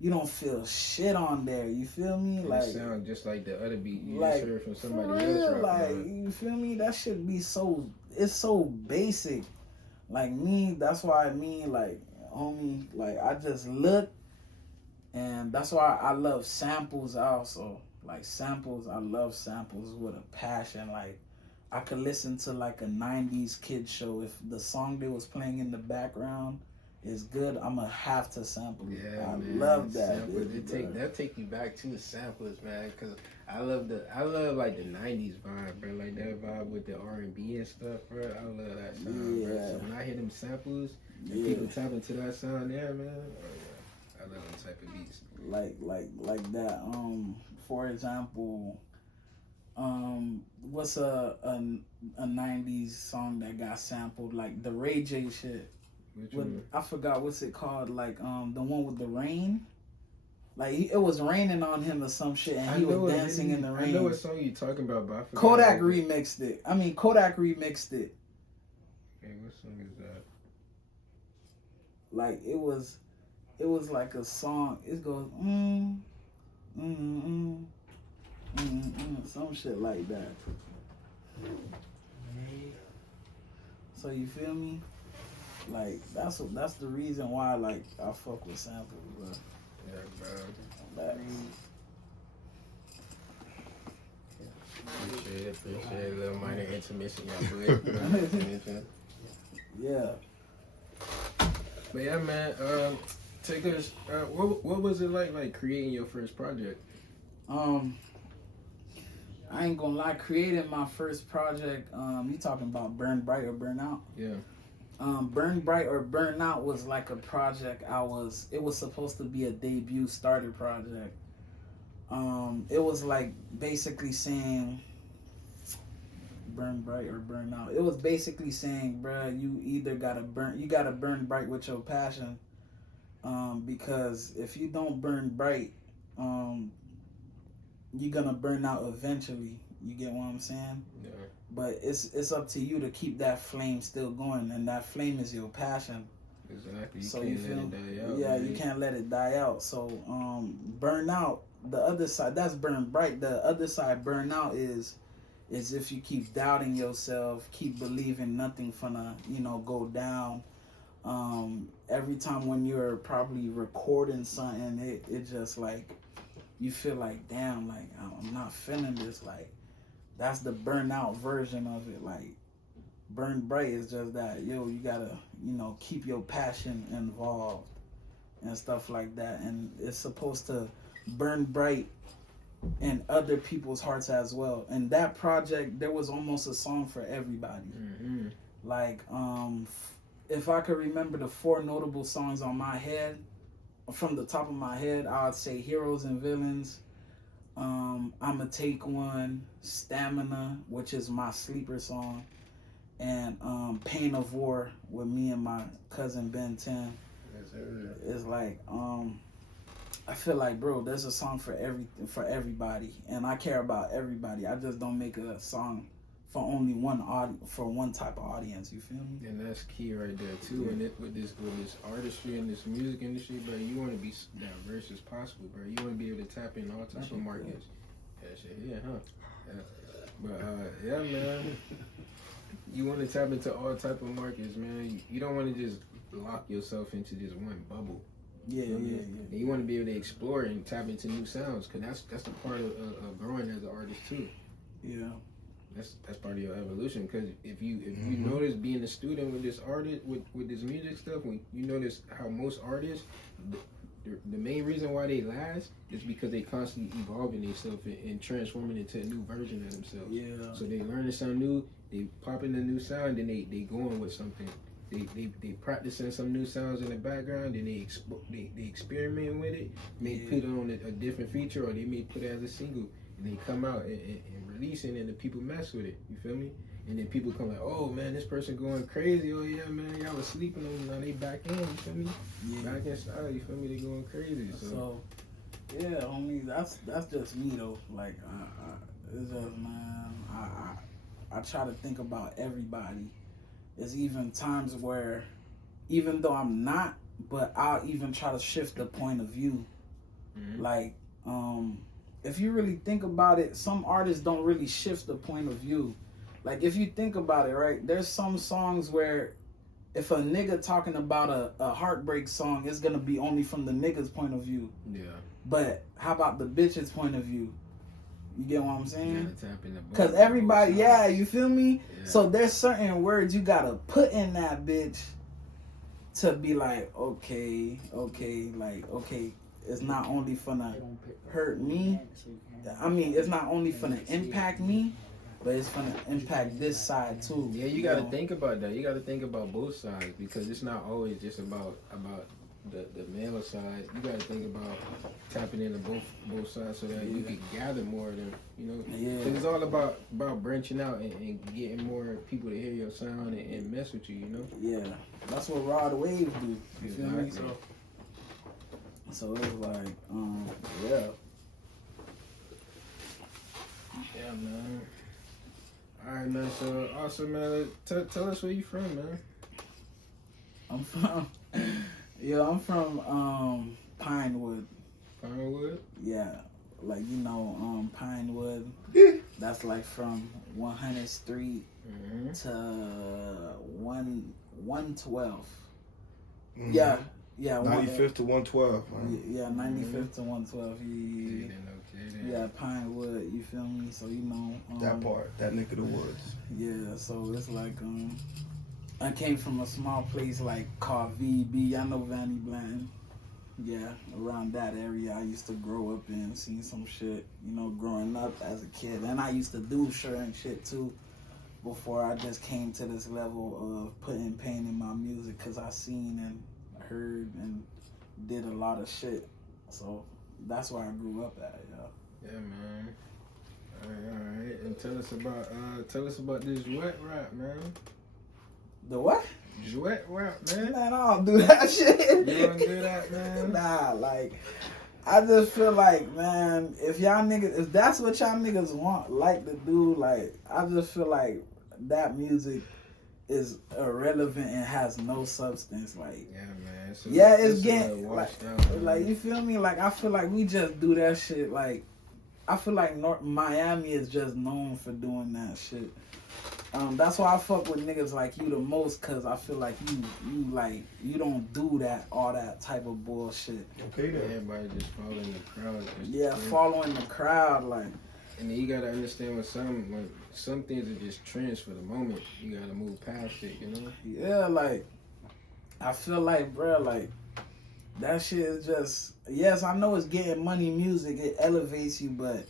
you don't feel shit on there. You feel me? And Like it sound just like the other beat you like, just heard from for somebody real, else. Right like now. you feel me? That should be it's so basic. Like me, that's why I mean, like homie, like I just look, and that's why I love samples also. Like samples, I love samples with a passion. Like I could listen to like a '90s kid show if the song they was playing in the background is good. I'ma have to sample it. Yeah, I man. love that. Samples, Bro. that take you back to the samplers, man. Cause I love like the '90s vibe, bro. Like that vibe with the R&B and stuff, bro. I love that sound, bro. Yeah. So when I hear them samples, and Yeah. people tapping to that sound there, man. Oh yeah, I love them type of beats. Like that. For example, what's a '90s song that got sampled? Like the Ray J shit. Which With, one? I forgot what's it called. Like the one with the rain. Like it was raining on him or some shit, and he was dancing in the rain. I know what song you talking about, but I forgot. Kodak remixed it. Kodak remixed it. Hey, what song is that? Like it was like a song. It goes some shit like that. So you feel me? Like that's the reason why like I fuck with samples, bro. Yeah, bro. Like, Appreciate a little minor intermission, y'all boy. yeah. But yeah, man. Take us. What was it like creating your first project? I ain't gonna lie, creating my first project, you talking about Burn Bright or Burn Out? Yeah. Burn Bright or Burn Out was like a project it was supposed to be a debut starter project. It was like basically saying Burn Bright or Burn Out. It was basically saying, bruh, you gotta burn bright with your passion. Because if you don't burn bright, you're gonna burn out eventually. You get what I'm saying? Yeah. But it's up to you to keep that flame still going, and that flame is your passion. Exactly. So You you can't feel let it die out. yeah, man. you can't let it die out. So burn out. The other side, that's burn bright. The other side, burn out is if you keep doubting yourself, keep believing nothing finna go down. Every time when you're probably recording something, it just like you feel like, damn, like I'm not feeling this. Like that's the burnout version of it. Like burn bright is just that, yo, you gotta keep your passion involved and stuff like that. And it's supposed to burn bright in other people's hearts as well. And that project, there was almost a song for everybody. Mm-hmm. Like, if I could remember the 4 notable songs on my head, from the top of my head, I'd say Heroes and Villains, I'ma Take One, Stamina, which is my sleeper song, and Pain of War with me and my cousin Ben 10. Yes, sir. It's like, I feel like, bro, there's a song for everybody, and I care about everybody. I just don't make a song for only one type of audience. You feel me? And that's key right there too. And with this artistry and this music industry, bro, you want to be diverse as possible, bro. You want to be able to tap in all types of markets. That shit, yeah, huh? Yeah. But yeah, man. You want to tap into all type of markets, man. You don't want to just lock yourself into just one bubble. Yeah. You want to be able to explore and tap into new sounds, cause that's the part of growing as an artist too. Yeah. That's part of your evolution. Because if you notice being a student with this artist with this music stuff, when you notice how most artists, the main reason why they last is because they constantly evolving themselves and transforming into a new version of themselves. Yeah. So they learn to sound new, they pop in a new sound, then they going with something. They practicing some new sounds in the background, then they experiment with it, may put on a different feature, or they may put it as a single, and they come out and release it, and the people mess with it. You feel me? And then people come like, oh man, this person going crazy. Oh yeah, man, y'all was sleeping on them. Now they back in. You feel me? Yeah. Back in style. You feel me? They going crazy. So yeah, homie, that's just me though. Like, it's just, man, I try to think about everybody. There's even times where, even though I'm not, but I'll even try to shift the point of view. Mm-hmm. Like, if you really think about it, some artists don't really shift the point of view. Like, if you think about it, right, there's some songs where if a nigga talking about a heartbreak song, it's gonna be only from the nigga's point of view. Yeah. But how about the bitch's point of view? You get what I'm saying? Because Because everybody, yeah, you feel me? Yeah. So there's certain words you gotta put in that bitch to be like, okay, it's not only finna hurt me. I mean, it's not only finna impact me, but it's finna impact this side too. Yeah, you gotta think about that. You gotta think about both sides, because it's not always just about the male side. You gotta think about tapping into both sides so that you can gather more of them. You know, Yeah. 'cause it's all about branching out and getting more people to hear your sound and mess with you. You know. Yeah, that's what Rod Wave do. You feel me? Exactly. So it's like, yeah. Yeah, man. All right, man. So, also, man, tell us where you from, man. I'm from Pinewood. Pinewood. Yeah, like, you know, Pinewood. That's like from 100th Street Mm-hmm. to 112. Mhm. Yeah. 95th to 112. Yeah, 95th to 112. Okay, then. Yeah, Pinewood. You feel me? So, you know, That part, that neck of the woods. yeah, so it's like, I came from a small place like called VB. I know Vanny Blanton. Yeah, around that area I used to grow up in, see some shit, you know, growing up as a kid. And I used to do certain shit too before I just came to this level of putting pain in my music, because I seen and heard and did a lot of shit. So that's where I grew up at, yeah. Yeah, man. All right. And tell us about this wet rap, man. The what? Wet rap, man. Man, I don't do that shit. You don't do that, man? Nah, like, I just feel like, man, if that's what y'all niggas like to do, like, I just feel like that music is irrelevant and has no substance. Like, Yeah, man. So it's getting washed out, like, you feel me? Like, I feel like we just do that shit. Like, I feel like Miami is just known for doing that shit. That's why I fuck with niggas like you the most, cause I feel like you don't do all that type of bullshit. Okay, then. Everybody just following the crowd. Yeah, following the crowd, like. And then you gotta understand when some things are just trends for the moment. You gotta move past it, you know. Yeah, like, I feel like, bro, like, that shit is just, yes, I know it's getting money music, it elevates you, but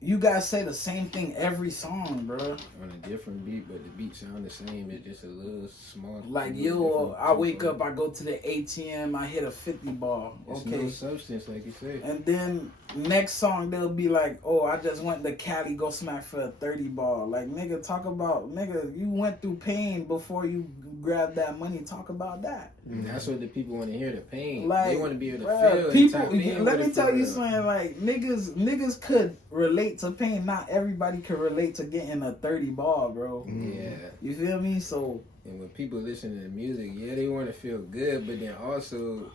you guys say the same thing every song, bro. On a different beat, but the beat sound the same. It's just a little small. Like, yo, I wake up, I go to the ATM, I hit a 50 ball. It's Okay. no substance, like you said. And then next song they'll be like, oh, I just went to Cali, go smack for a 30 ball. Like, nigga, talk about, nigga, you went through pain before you grabbed that money. Talk about that. And that's what the people want to hear, the pain. Like, they want to be able to bruh, feel. and people. tap in Let with me it tell for you real. something. Like, niggas could relate to pain. Not everybody can relate to getting a 30 ball, bro. Yeah. You feel me? So And when people listen to the music, yeah, they want to feel good, but then also,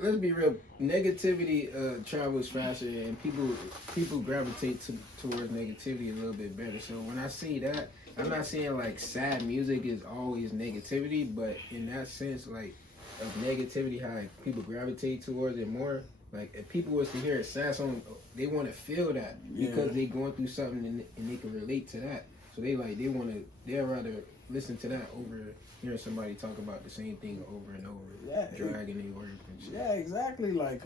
let's be real, negativity travels faster, and people gravitate towards negativity a little bit better. So when I say that, I'm not saying like sad music is always negativity, but in that sense, like of negativity, how people gravitate towards it more. Like if people was to hear a sad song, they want to feel that because they going through something and they can relate to that. So they'd rather listen to that over hearing somebody talk about the same thing over and over, dragging their words and shit. yeah, exactly. Like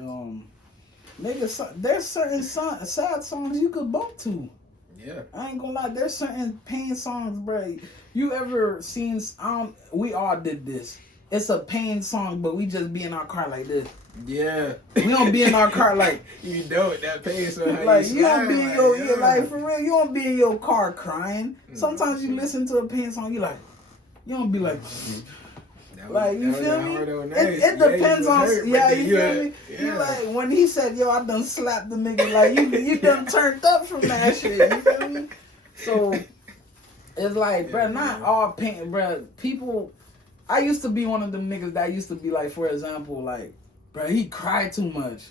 niggas, there's certain sad songs you could bump to. Yeah. I ain't gonna lie, there's certain pain songs, bro. You ever seen? We all did this. It's a pain song, but we just be in our car like this. Yeah. We don't be in our car like You know it, that pain so how like you don't be in your yeah. like for real. You don't be in your car crying. Sometimes you listen to a pain song, you like you don't be like. Like, you feel me? It depends on, you feel me? You like, when he said, yo, I done slapped the nigga, like, you done turned up from that shit, you feel me? So, it's like, bruh, not all pain, bruh, people, I used to be one of them niggas that used to be like, for example, like, bruh, he cried too much.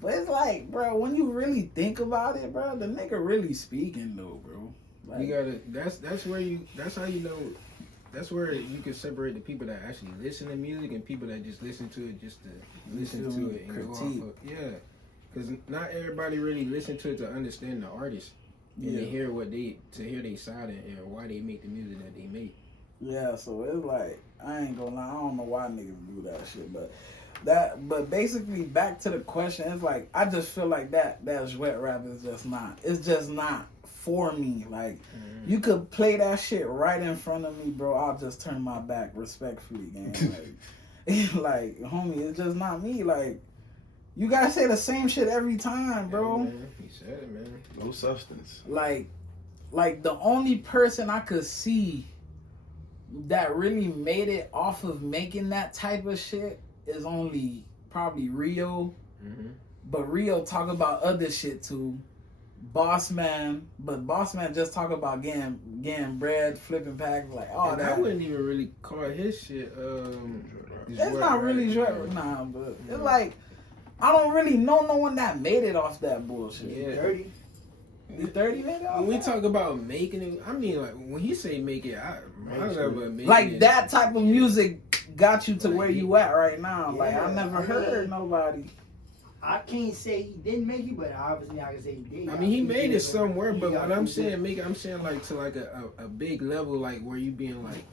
But it's like, bruh, when you really think about it, bruh, the nigga really speaking, though, bro. Like, You gotta, that's how you know. That's where you can separate the people that actually listen to music and people that just listen to it just to listen to it and go off of, because not everybody really listen to it to understand the artist and to hear their side and why they make the music that they make. Yeah, so it's like, I ain't gonna lie, I don't know why niggas do that shit, but basically back to the question, it's like, I just feel like that wet rap is just not, it's just not for me. Like, you could play that shit right in front of me, bro, I'll just turn my back respectfully, gang. Like, homie, it's just not me. Like, you guys say the same shit every time, bro. Yeah, man. He said it, man. No substance. Like the only person I could see that really made it off of making that type of shit is only probably Rio. Mm-hmm. But Rio talk about other shit too. Boss Man, but Boss Man just talk about getting bread, flipping packs, like all And that. I wouldn't even really call his shit. It's not really nah, but it's like I don't really know no one that made it off that bullshit. Yeah. 30. You 30 nigga? When we talk about making it, I mean, like when he say make it, I never make like it. that type of music got you to Like where he- you at right now. Like I Yeah, never heard nobody. I can't say he didn't make it, but obviously I can say he did. I mean, he made it somewhere, but He got when I'm people- saying make it, I'm saying like to like a big level, like where you being like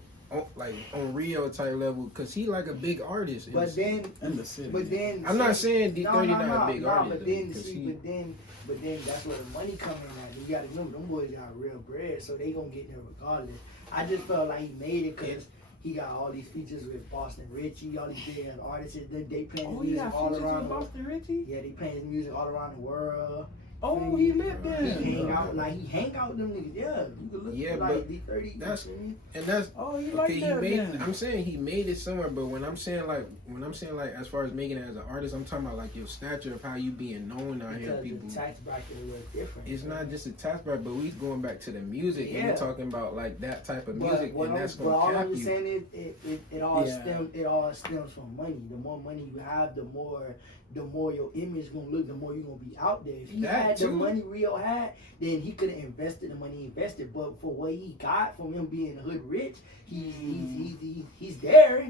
on Rio type level, cause he like a big artist. And But then, In the city. but then I'm not saying D30 no, not a big artist. But then, though, 'cause see, he- but then that's where the money coming at. You got to remember, them boys got real bread, so they gonna get there regardless. I just felt like he made it because he got all these features with Boston Richie, all these big ass artists. They playing his music all around the world. Richie? Yeah, they playing his music all around the world. Oh, he lit He then. hang out with them niggas. Yeah, you can look Yeah, for but like D30. that's- you feel me? and that's Oh, he like okay. He that made. then. I'm saying he made it somewhere, but when I'm saying like as far as making it as an artist, I'm talking about like your stature of how you being known out here. Because People, the tax bracket was different. it's not just a task bar, but we going back to the music, and Yeah. we're talking about like that type of But music, what and that's all gonna cap I'm you. saying is it all Yeah. stems from money. The more money you have, the more your image gonna look, the more you're gonna be out there. If he That had the too. money Rio had, then he could have invested the money he invested. But for what he got from him being hood rich, he's there.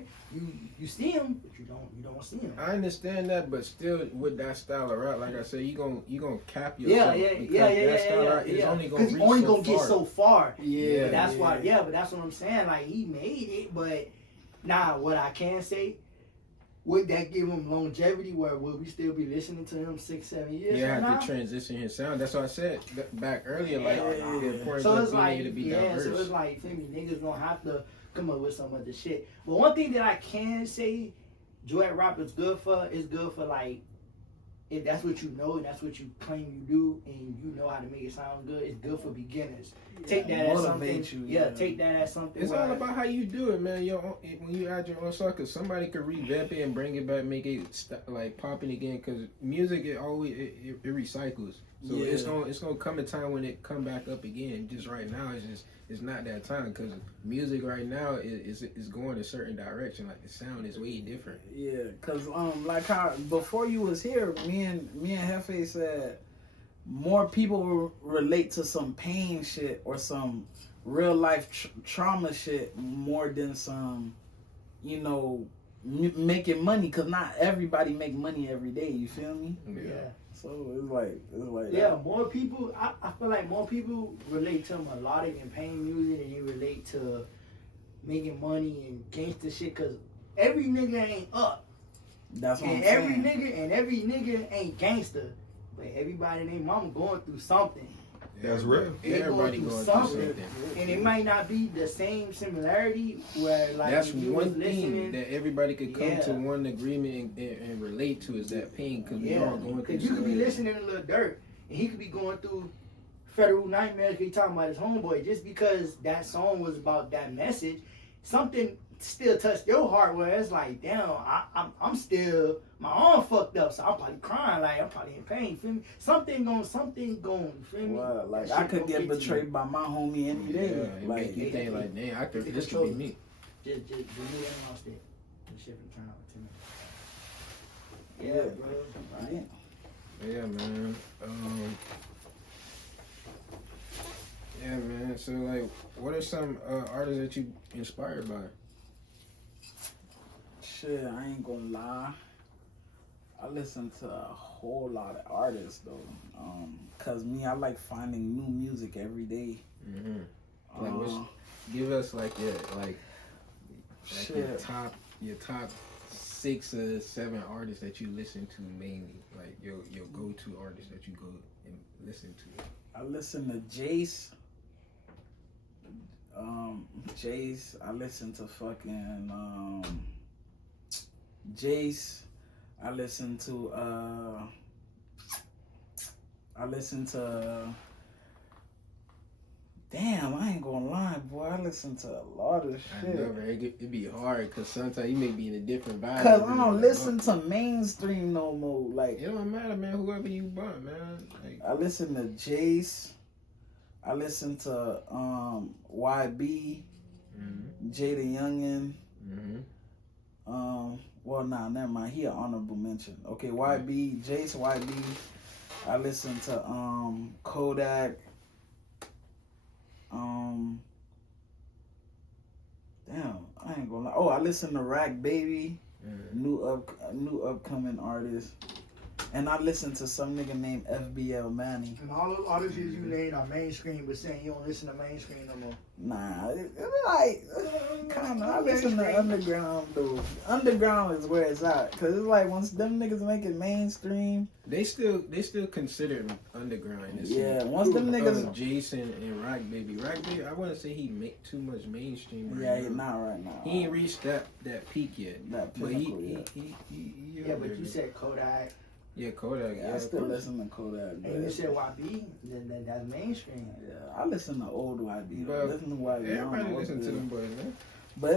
You see him, but you don't see him. I understand that, but still with that style of rap, like I said, you gonna cap Yeah, yourself. because that style of rap is only gonna Because reach he's only so gonna get far. so far. Yeah, But that's yeah. why. Yeah, but that's what I'm saying. Like he made it, but now what I can say, would that give him longevity? Where will we still be listening to him 6-7 years? Yeah, from I now? have to transition his sound. That's what I said back earlier. Like Yeah. the importance So of it's being like, able to be yeah, diverse. so it's like, feel me, niggas gonna have to come up with some other shit. But one thing that I can say, duet rap is good for like, if that's what you know and that's what you claim you do and you know how to make it sound good, it's good for beginners. Take that as something. Motivate you, Yeah, yeah. take that as something. It's where- all about how you do it, man. When you add your own song, cause somebody could revamp it and bring it back, make it like popping again. Cause music, it always it recycles. So Yeah. it's gonna come a time when it come back up again. Just right now, it's not that time. Cause music right now is going a certain direction. Like the sound is way different. Yeah, cause like how before you was here, me and Hefe said more people will relate to some pain shit or some real life trauma shit more than some, you know, making money. Cause not everybody make money every day. You feel me? Yeah. So it's like Yeah, that. more people. I feel like more people relate to melodic and pain music, and they relate to making money and gangster shit. Cause every nigga ain't up, That's what and I'm every saying. nigga ain't gangster. But everybody and their mama going through something, That's real. They Everybody going through going through something. something. and it might not be the same similarity. Where like That's if you was one thing listening, that everybody could come Yeah. to one agreement and relate to is that pain. Cause we yeah, all going through. because you could be something. listening to Lil Durk, and he could be going through federal nightmares. He talking about his homeboy. Just because that song was about that message, something still touched your heart. Where it's like, damn, I'm still my arm fucked up, so I'm probably crying. Like I'm probably in pain. Feel me? Something going. You feel me? Well, like That I shit could gonna get to you. betrayed by my homie any Yeah, day. it Like make you think like, damn, I could. Take This could control. be me. Just do me and lost it. The shit from turn out to me. Yeah. Yeah, bro. Right. Yeah, man. Yeah, man. So, like, what are some artists that you inspired by? Shit, I ain't gonna lie. I listen to a whole lot of artists though. Cause me, I like finding new music every day. Mm-hmm. Like, Uh, give us like your shit. your top 6 or 7 artists that you listen to mainly. Like your go to artists that you go and listen to. I listen to Jace. Jace. I listen to fucking Jace. I listen to damn, I ain't gonna lie, boy. I listen to a lot of I shit. know, man. It'd be hard because sometimes you may be in a different vibe. Cause I don't listen to mainstream no more. Like It don't matter, man. Whoever you want, man. Like, I listen to Jace. I listen to YB, Jada Youngin. Well, nah, never mind. He an honorable mention. Okay, YB, Jace, YB. I listen to Kodak. Damn, I ain't gonna lie. Oh, I listen to Rack Baby, new upcoming artist. And I listen to some nigga named FBL Manny. And all those artists you named are mainstream, but saying you don't listen to mainstream no more. Nah, it like kind of. I listen to underground though. Underground is where it's at, cause it's like once them niggas make it mainstream. they still consider underground. In the Yeah, sense. once them niggas. Jason and Rock Baby. Rock Baby, I wouldn't say he make too much mainstream right Yeah, now. not right now. He ain't reached that peak yet. That But pinnacle he yet. Yeah, but you said Kodak, Yeah, Kodak. Yeah, I still listen to Kodak. and you But said YB, then that's mainstream. yeah, I listen to old YB. But Listen to YB. I don't Everybody know listen what's to good. them boys, man. But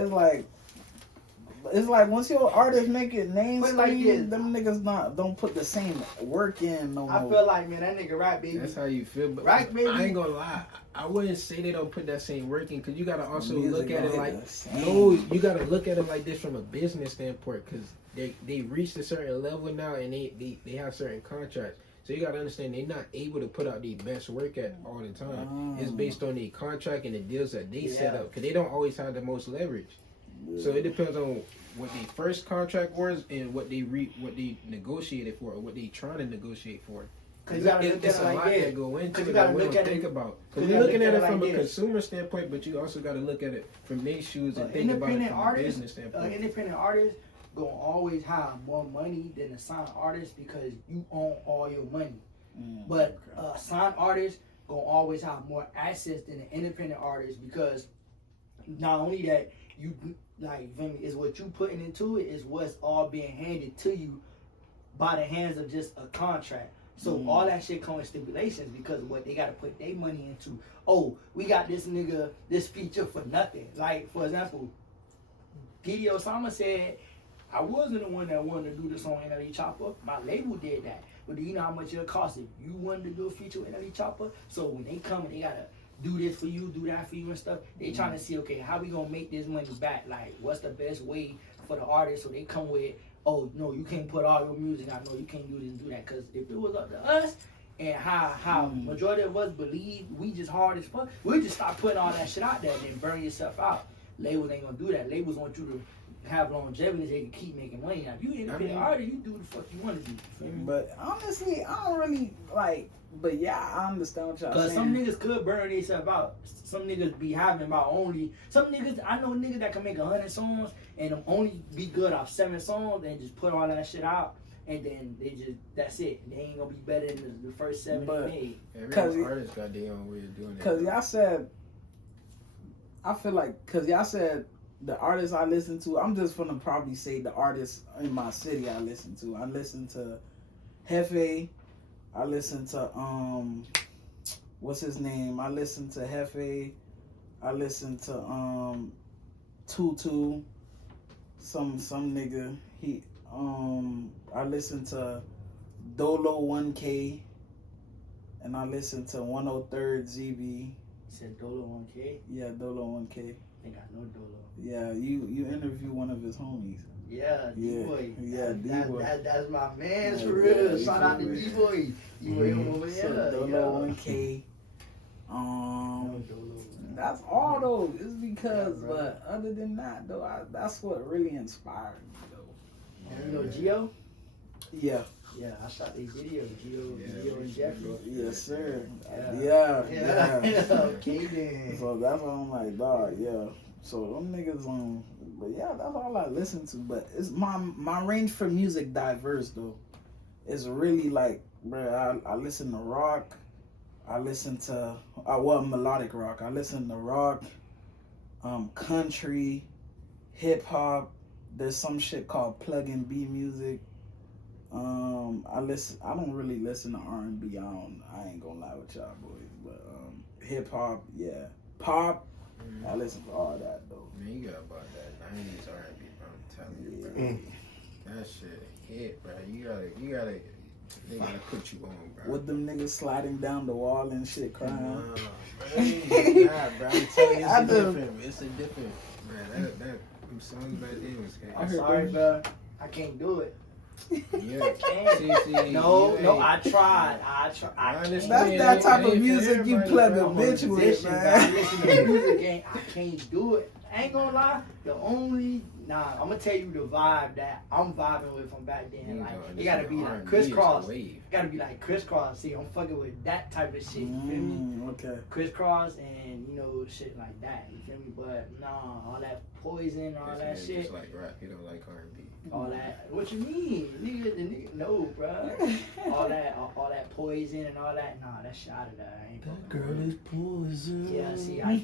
it's like once your artist make it mainstream, like this. them niggas don't put the same work in no I more. feel like, man, that nigga Rap Baby. That's how you feel. But Right, baby? I ain't gonna lie. I wouldn't say they don't put that same work in because you gotta also Music look at it don't like hit the same. no, you gotta look at it like this from a business standpoint because they reached a certain level now and they have certain contracts. So you gotta understand they're not able to put out the best work at all the time. It's based on the contract and the deals that they set Yeah. up because they don't always have the most leverage. So it depends on what the first contract was and what they negotiated for or what they trying to negotiate for. Cause you gotta look It's at a it lot like that this. go into 'Cause you it gotta that we look don't at it- think about. 'cause Because you you're gotta looking look at at it it from a like this. consumer standpoint, but you also got to look at it from their shoes and think about it Independent from a artist, business standpoint. independent artist gonna always have more money than a signed artist because you own all your money. But a signed artist gonna always have more access than an independent artist because not only that you like feel me, is what you putting into it is what's all being handed to you by the hands of just a contract. So all that shit comes with stipulations because of what they gotta put their money into. Oh, we got this nigga this feature for nothing. Like for example, Diddy Osama said, I wasn't the one that wanted to do the song NLE Chopper. My label did that. But do you know how much it'll cost if you wanted to do a feature with NLE Chopper? So when they come and they gotta do this for you, do that for you and stuff, they trying to see, okay, how we gonna make this money back? Like, what's the best way for the artist? So they come with, oh, no, you can't put all your music out. No, you can't do this and do that. Because if it was up to us and how majority of us believe we just hard as fuck, we just start putting all that shit out there and then burn yourself out. Labels ain't gonna do that. Labels want you to have longevity so they can keep making money. Now, if you independent artist, you do what the fuck you want to do. You feel me? But honestly, I don't really like. But yeah, I understand what y'all saying. Cause some niggas could burn themselves out. Some niggas be having about only some niggas. I know niggas that can make 100 songs and them only be good off 7 songs and just put all that shit out and then they just that's it. They ain't gonna be better than the first 7 they made. Every artist got their own way of doing it. Cause y'all said, I feel like, cause y'all said the artists I listen to. I'm just gonna probably say the artists in my city I listen to. I listen to Hefe. I listen to what's his name? I listen to Hefe. I listen to Tutu. Some nigga. He I listen to Dolo 1K. And I listen to 103rd ZB. You said Dolo 1K? Yeah, Dolo 1K. I think I know Dolo. Yeah, you interview one of his homies. Yeah, D-Boy. Yeah, D-Boy. That's my man for Yeah, real. yeah, Shout out to D-Boy. D-Boy over So there. Dolo 1K. That's all though. It's because, but other than that though, that's what really inspired me though. And you know Gio? Yeah. Yeah, I shot these videos. Gio and Jeffrey. Yes, sir. Yeah. Yeah. Okay then. So that's why I'm like, dog, yeah. So them niggas but yeah, that's all I listen to. But it's my range for music diverse though. It's really like, bro, I listen to rock. I listen to melodic rock. I listen to rock, country, hip hop. There's some shit called plug and B music. I don't really listen to R&B. I ain't gonna lie with y'all boys, but hip hop, yeah, pop. I listen to all that though. Man, you got about that 90s R&B, bro. I'm telling you, bro. That shit hit, bro. They gotta put you on, bro. With them niggas sliding down the wall and shit, crying. Nah, bro. I'm telling you, it's a different, man. That them songs back then was crazy. I'm sorry, bro. I can't do it. Yeah. See, No, I tried. I understand. That's that type of music you plug a I'm a bitch with, musician, bro. I man. listen to music and I can't do it. I ain't gonna lie. I'm gonna tell you the vibe that I'm vibing with from back then. Like it gotta be like crisscross. Gotta be like crisscross. See, I'm fucking with that type of shit. You feel me? Okay. Crisscross and shit like that. You feel me? But all that poison, all that shit. Just like rap. He don't like R&B. All that. What you mean, nigga? No, bro. all that poison and all that. Nah, that shit out of there. I ain't That girl is poison. Yeah, see, I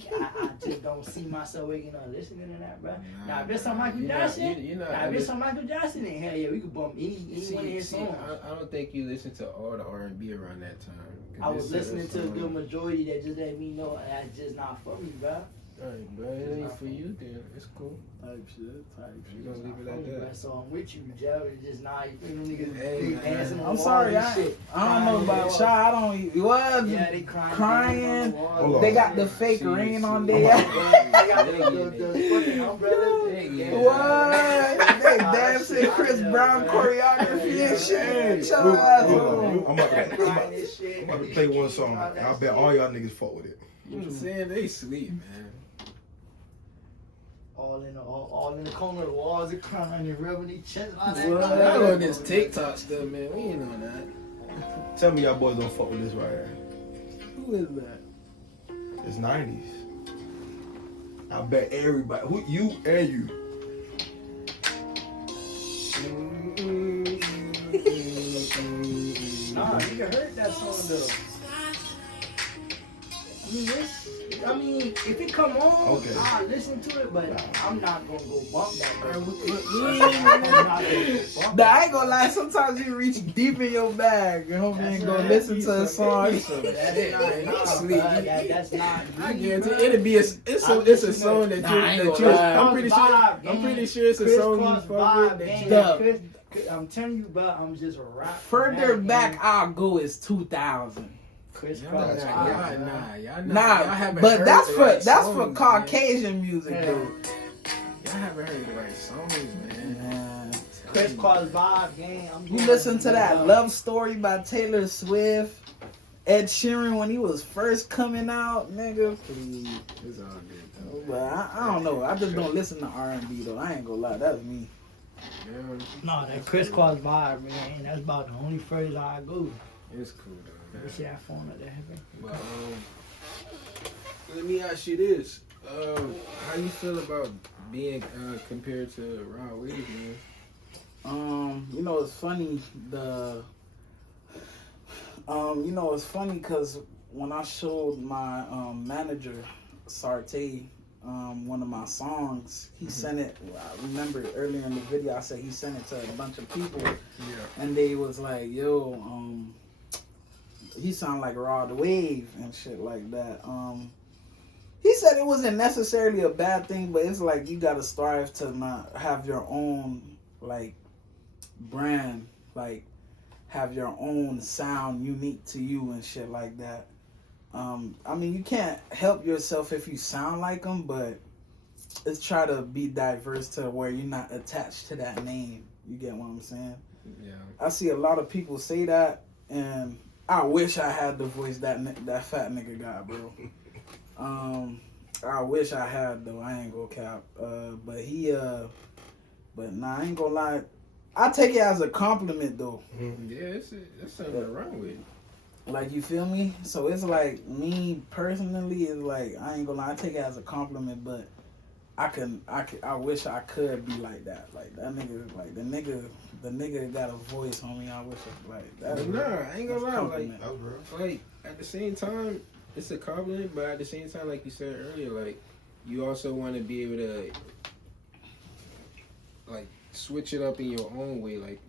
just don't see myself waking up listening to that, bro. Now, if there's some Michael Jackson, then hell yeah, we could bump any one of his songs. I don't think you listened to all the R&B around that time. I was listening to a good majority that just let me know that's just not for me, bro. Alright, bro, it ain't for you then. It's cool. Type shit. You gonna leave it like that? So I'm with you, Joe. It's just not, you feel me, niggas Hey, they man. dancing on I'm the sorry, wall and shit. I don't know about Shy. I don't. What? Yeah, they crying. Crying. Hold on. They got the fake rain on there. They got the fucking umbrellas. What? They dancing Chris Brown choreography and shit. Shut up. I'm about to play one song. I bet all y'all niggas fuck with it. I'm saying they sleep, man. All in the corner of the walls, are crying and rubbing their chest. I on this TikTok stuff, man. We ain't on that. Tell me y'all boys don't fuck with this right here. Who is that? It's 90s. I bet everybody, you. Nah, nigga heard that song though. I mean, if it come on, Okay. I'll listen to it, but I'm not gonna go bump that. Nah, I ain't gonna lie. Sometimes you reach deep in your bag and hope you ain't gonna listen to a song. That's not. I guarantee it'll be it's a song that I'm pretty sure it's a song you fuck with that you. I'm telling you, but I'm just a rap. Further back I'll go is 2000. Chris Y'all Cross. Nah, but that's for Caucasian music, dude. Y'all haven't heard the right songs, man. Chris Cross vibe game. You listen to that Love Story by Taylor Swift, Ed Sheeran when he was first coming out, nigga. Please. It's all good. But I don't know. I just don't listen to R&B though. I ain't gonna lie. That's me. Yeah, No, that Chris Cross vibe, man. That's about the only phrase I go. it's cool though, man. You see that phone at that heaven? But let me ask you this: how you feel about being compared to Rod Wave, man? You know it's funny. It's funny because when I showed my manager Sarte one of my songs, he sent it. I remember earlier in the video I said he sent it to a bunch of people, and they was like, "Yo, he sound like Rod Wave and shit like that." He said it wasn't necessarily a bad thing, but it's like you gotta strive to not have your own like brand, like have your own sound unique to you and shit like that. I mean, you can't help yourself if you sound like them, but it's try to be diverse to where you're not attached to that name. You get what I'm saying? Yeah. I see a lot of people say that, and I wish I had the voice that fat nigga got, bro. I wish I had though. I ain't gonna cap. But nah, I ain't gonna lie. I take it as a compliment though. Yeah, that's something wrong with it. Like, you feel me? So it's like, me personally, it's like, I ain't gonna lie, I take it as a compliment, but I wish I could be like that. Like, that nigga, like, the nigga got a voice, homie. I wish like that. Nah, I ain't gonna lie. Compliment. Like, at the same time, it's a compliment, but at the same time, like you said earlier, like, you also want to be able to, like, switch it up in your own way, like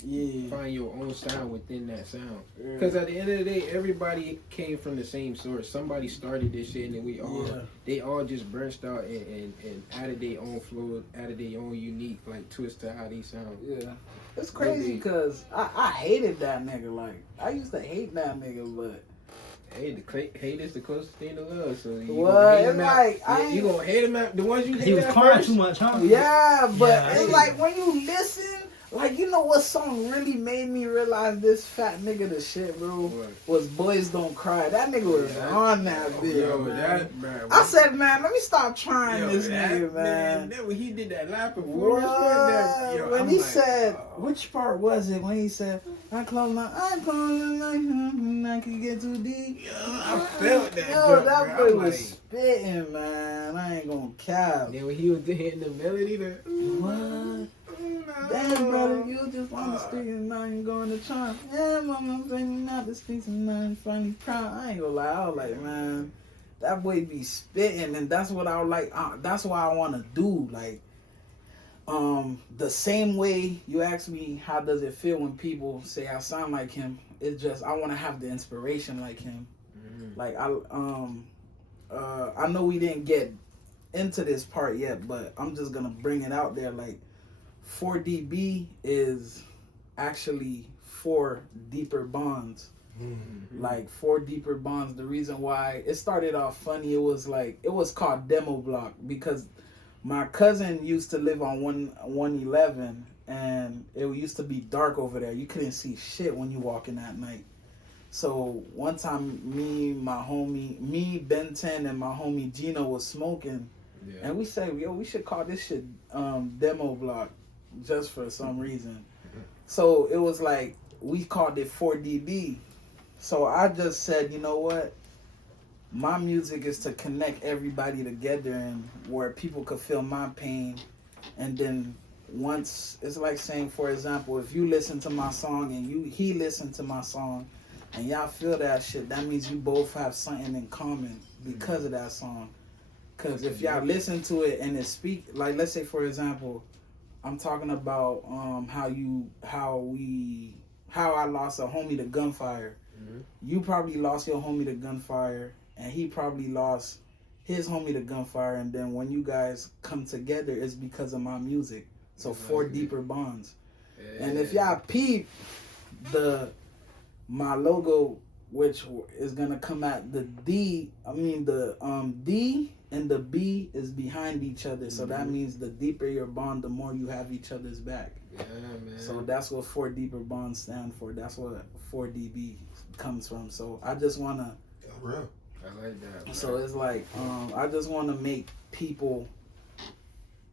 find your own style within that sound. Because at the end of the day, everybody came from the same source. Somebody started this shit, and then they all just branched out and added their own flow, added their own unique like twist to how they sound. Yeah, it's crazy because I hated that nigga. Like, I used to hate that nigga, but. Hey, hate is the closest thing to love. So you gonna hate him at the ones you he was crying too much, huh? Yeah, but it's like when you listen, like, you know what song really made me realize this fat nigga the shit, bro? What? Was Boys Don't Cry. That nigga was on that video, man. Man, I said, man, let me stop trying this nigga, man. Then when he did that live performance, when he said, which part was it? When he said, I close my eyes, I can get too deep. I felt that. That boy was spitting, man. I ain't gonna cap. Then when he was hitting the melody, what? Damn, brother, you just on the street and now you going to try. Yeah, mama, bringing out the streets and now I'm finally proud. I ain't gonna lie, I was like, man, that boy be spitting, and that's what I was like. That's what I want to do. Like, the same way you ask me, how does it feel when people say I sound like him? It's just I want to have the inspiration like him. Mm-hmm. Like I know we didn't get into this part yet, but I'm just gonna bring it out there. Like, 4DB is actually 4 deeper bonds. Mm-hmm. Like 4 deeper bonds. The reason why it started off funny, it was called Demo Block because my cousin used to live on 111 and it used to be dark over there. You couldn't see shit when you walking at night. So one time me, Ben 10 and my homie Gino was smoking. Yeah. And we said, yo, we should call this shit Demo Block just for some reason. So it was like, we called it 4DB. So I just said, you know what? My music is to connect everybody together and where people could feel my pain. And then once, it's like saying, for example, if you listen to my song and he listened to my song, and y'all feel that shit, that means you both have something in common because of that song. Cause if y'all listen to it and it speak, like let's say for example, I'm talking about how I lost a homie to gunfire. Mm-hmm. You probably lost your homie to gunfire, and he probably lost his homie to gunfire, and then when you guys come together, it's because of my music. So four deeper bonds. Yeah. And if y'all peep my logo, which is gonna come at the D, D and the B is behind each other. So that means the deeper your bond, the more you have each other's back. Yeah, man. So that's what 4 deeper bonds stand for. That's what 4DB comes from. So I just wanna. Real. I like that. Man. So it's like I just wanna make people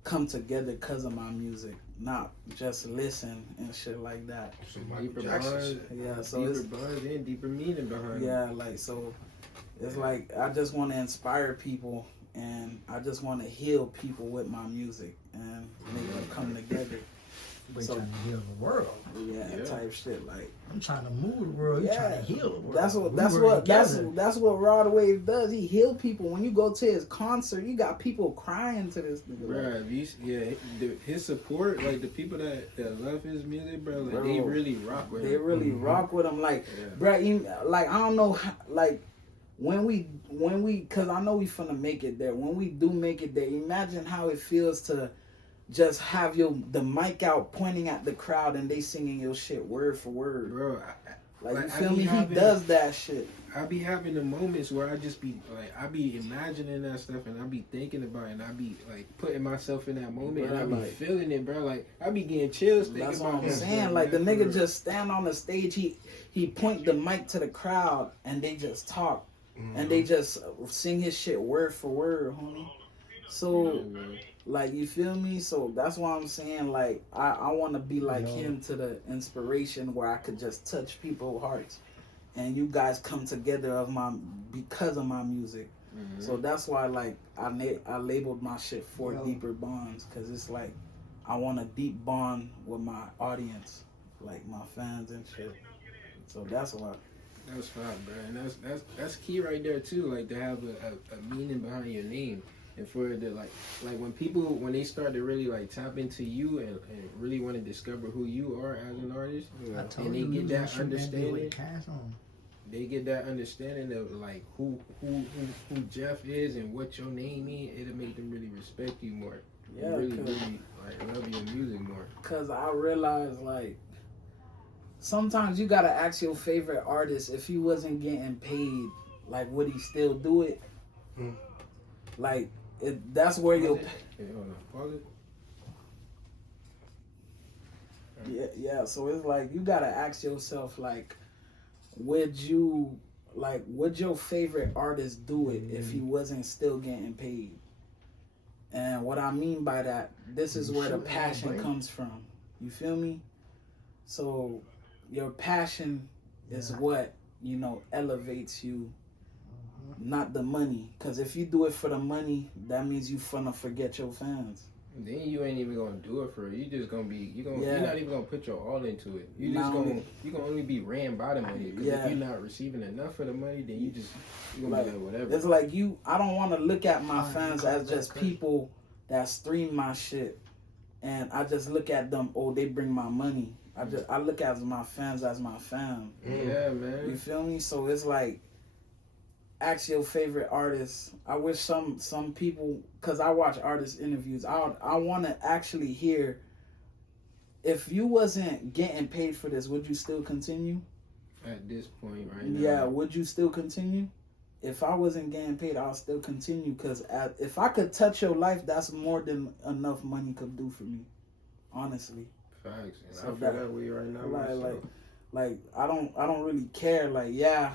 come together because of my music, not just listen and shit like that. Some Michael Deeper Jackson bonds, shit. Yeah, so deeper it's bonds and deeper meaning behind it. yeah, like so. It's like I just want to inspire people, and I just want to heal people with my music and make them come together. We So- trying to heal the world. Yeah, Yeah. type shit. Like I'm trying to move the world. You trying to heal the world. that's what We that's work what together. that's what Rod Wave does. He heal people. When you go to his concert, you got people crying to this nigga. Like, Bruh, his support, like the people that love his music, bro, like Bro, they really rock with they him. really rock with him. Like, Yeah. bruh, like I don't know, like when we, cause I know we finna make it there. When we do make it there, imagine how it feels to just have the mic out pointing at the crowd and they singing your shit word for word. Bro, Like, like, you I feel be me? having- He does that shit. I be having the moments where I just be like, I be imagining that stuff and I be thinking about it and I be like putting myself in that moment and I be Right. feeling it, bro. Like I be getting chills thinking That's about what I'm him, saying. bro, Like the man, for nigga real. just stand on the stage. He point the mic to the crowd and they just talk and they just sing his shit word for word, homie. So. Yeah, man. Like, you feel me? So that's why I'm saying, like, I want to be like him to the inspiration where I could just touch people's hearts. And you guys come together because of my music. Mhm. So that's why, like, I labeled my shit 4 Well- deeper bonds. Because it's like, I want a deep bond with my audience. Like, my fans and shit. So that's why. That's fine, bro, and that's key right there too. Like to have a meaning behind your name, and for it to like when they start to really like tap into you and really want to discover who you are as an artist, I told and they you we get was that gonna shoot that deal with understanding. cash on. They get that understanding of like who Jeff is and what your name means. It'll make them really respect you more. Yeah, And really, 'cause- really like love your music more. Cause I realize like sometimes you gotta ask your favorite artist if he wasn't getting paid, like would he still do it? Mm. Like that's where your Hey, hold on. Pause it. yeah. So it's like you gotta ask yourself like, would your favorite artist do it if he wasn't still getting paid? And what I mean by that, this is where the Shooting that passion break. comes from. You feel me? So your passion is Yeah. what, elevates you, not the money. Because if you do it for the money, that means you finna forget your fans. Then you ain't even gonna do it for it. You just gonna be you're Yeah. not even gonna put your all into it. You Not just only- you're gonna only be ran by the money. Because Yeah. if you're not receiving enough for the money, then you're gonna Like, be like whatever. It's like I don't want to look at my Fine, fans cut, as just cut. people that stream my shit, and I just look at them. Oh, they bring my money. I look at my fans as my fam. Yeah, You man. feel me? So it's like, ask your favorite artist. I wish some people, cause I watch artist interviews. I want to actually hear. If you wasn't getting paid for this, would you still continue? At this point right now. Yeah, would you still continue? If I wasn't getting paid, I'll still continue. Cause if I could touch your life, that's more than enough money could do for me. Honestly, Facts. And So I feel that- that way right now. like, myself. like I don't really care. Like, yeah,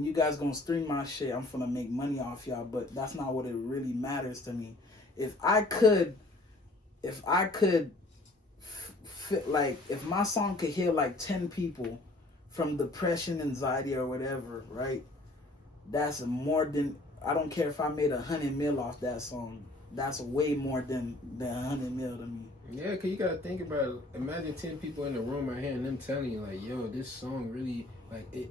you guys gonna stream my shit. I'm gonna make money off y'all, but that's not what it really matters to me. If I could, like, if my song could heal like 10 people from depression, anxiety, or whatever, right? That's more than. I don't care if I made 100 mil off that song. That's way more than 100 mil to me. Yeah, because you got to think about it. Imagine 10 people in the room right here and them telling you, like, yo, this song really, like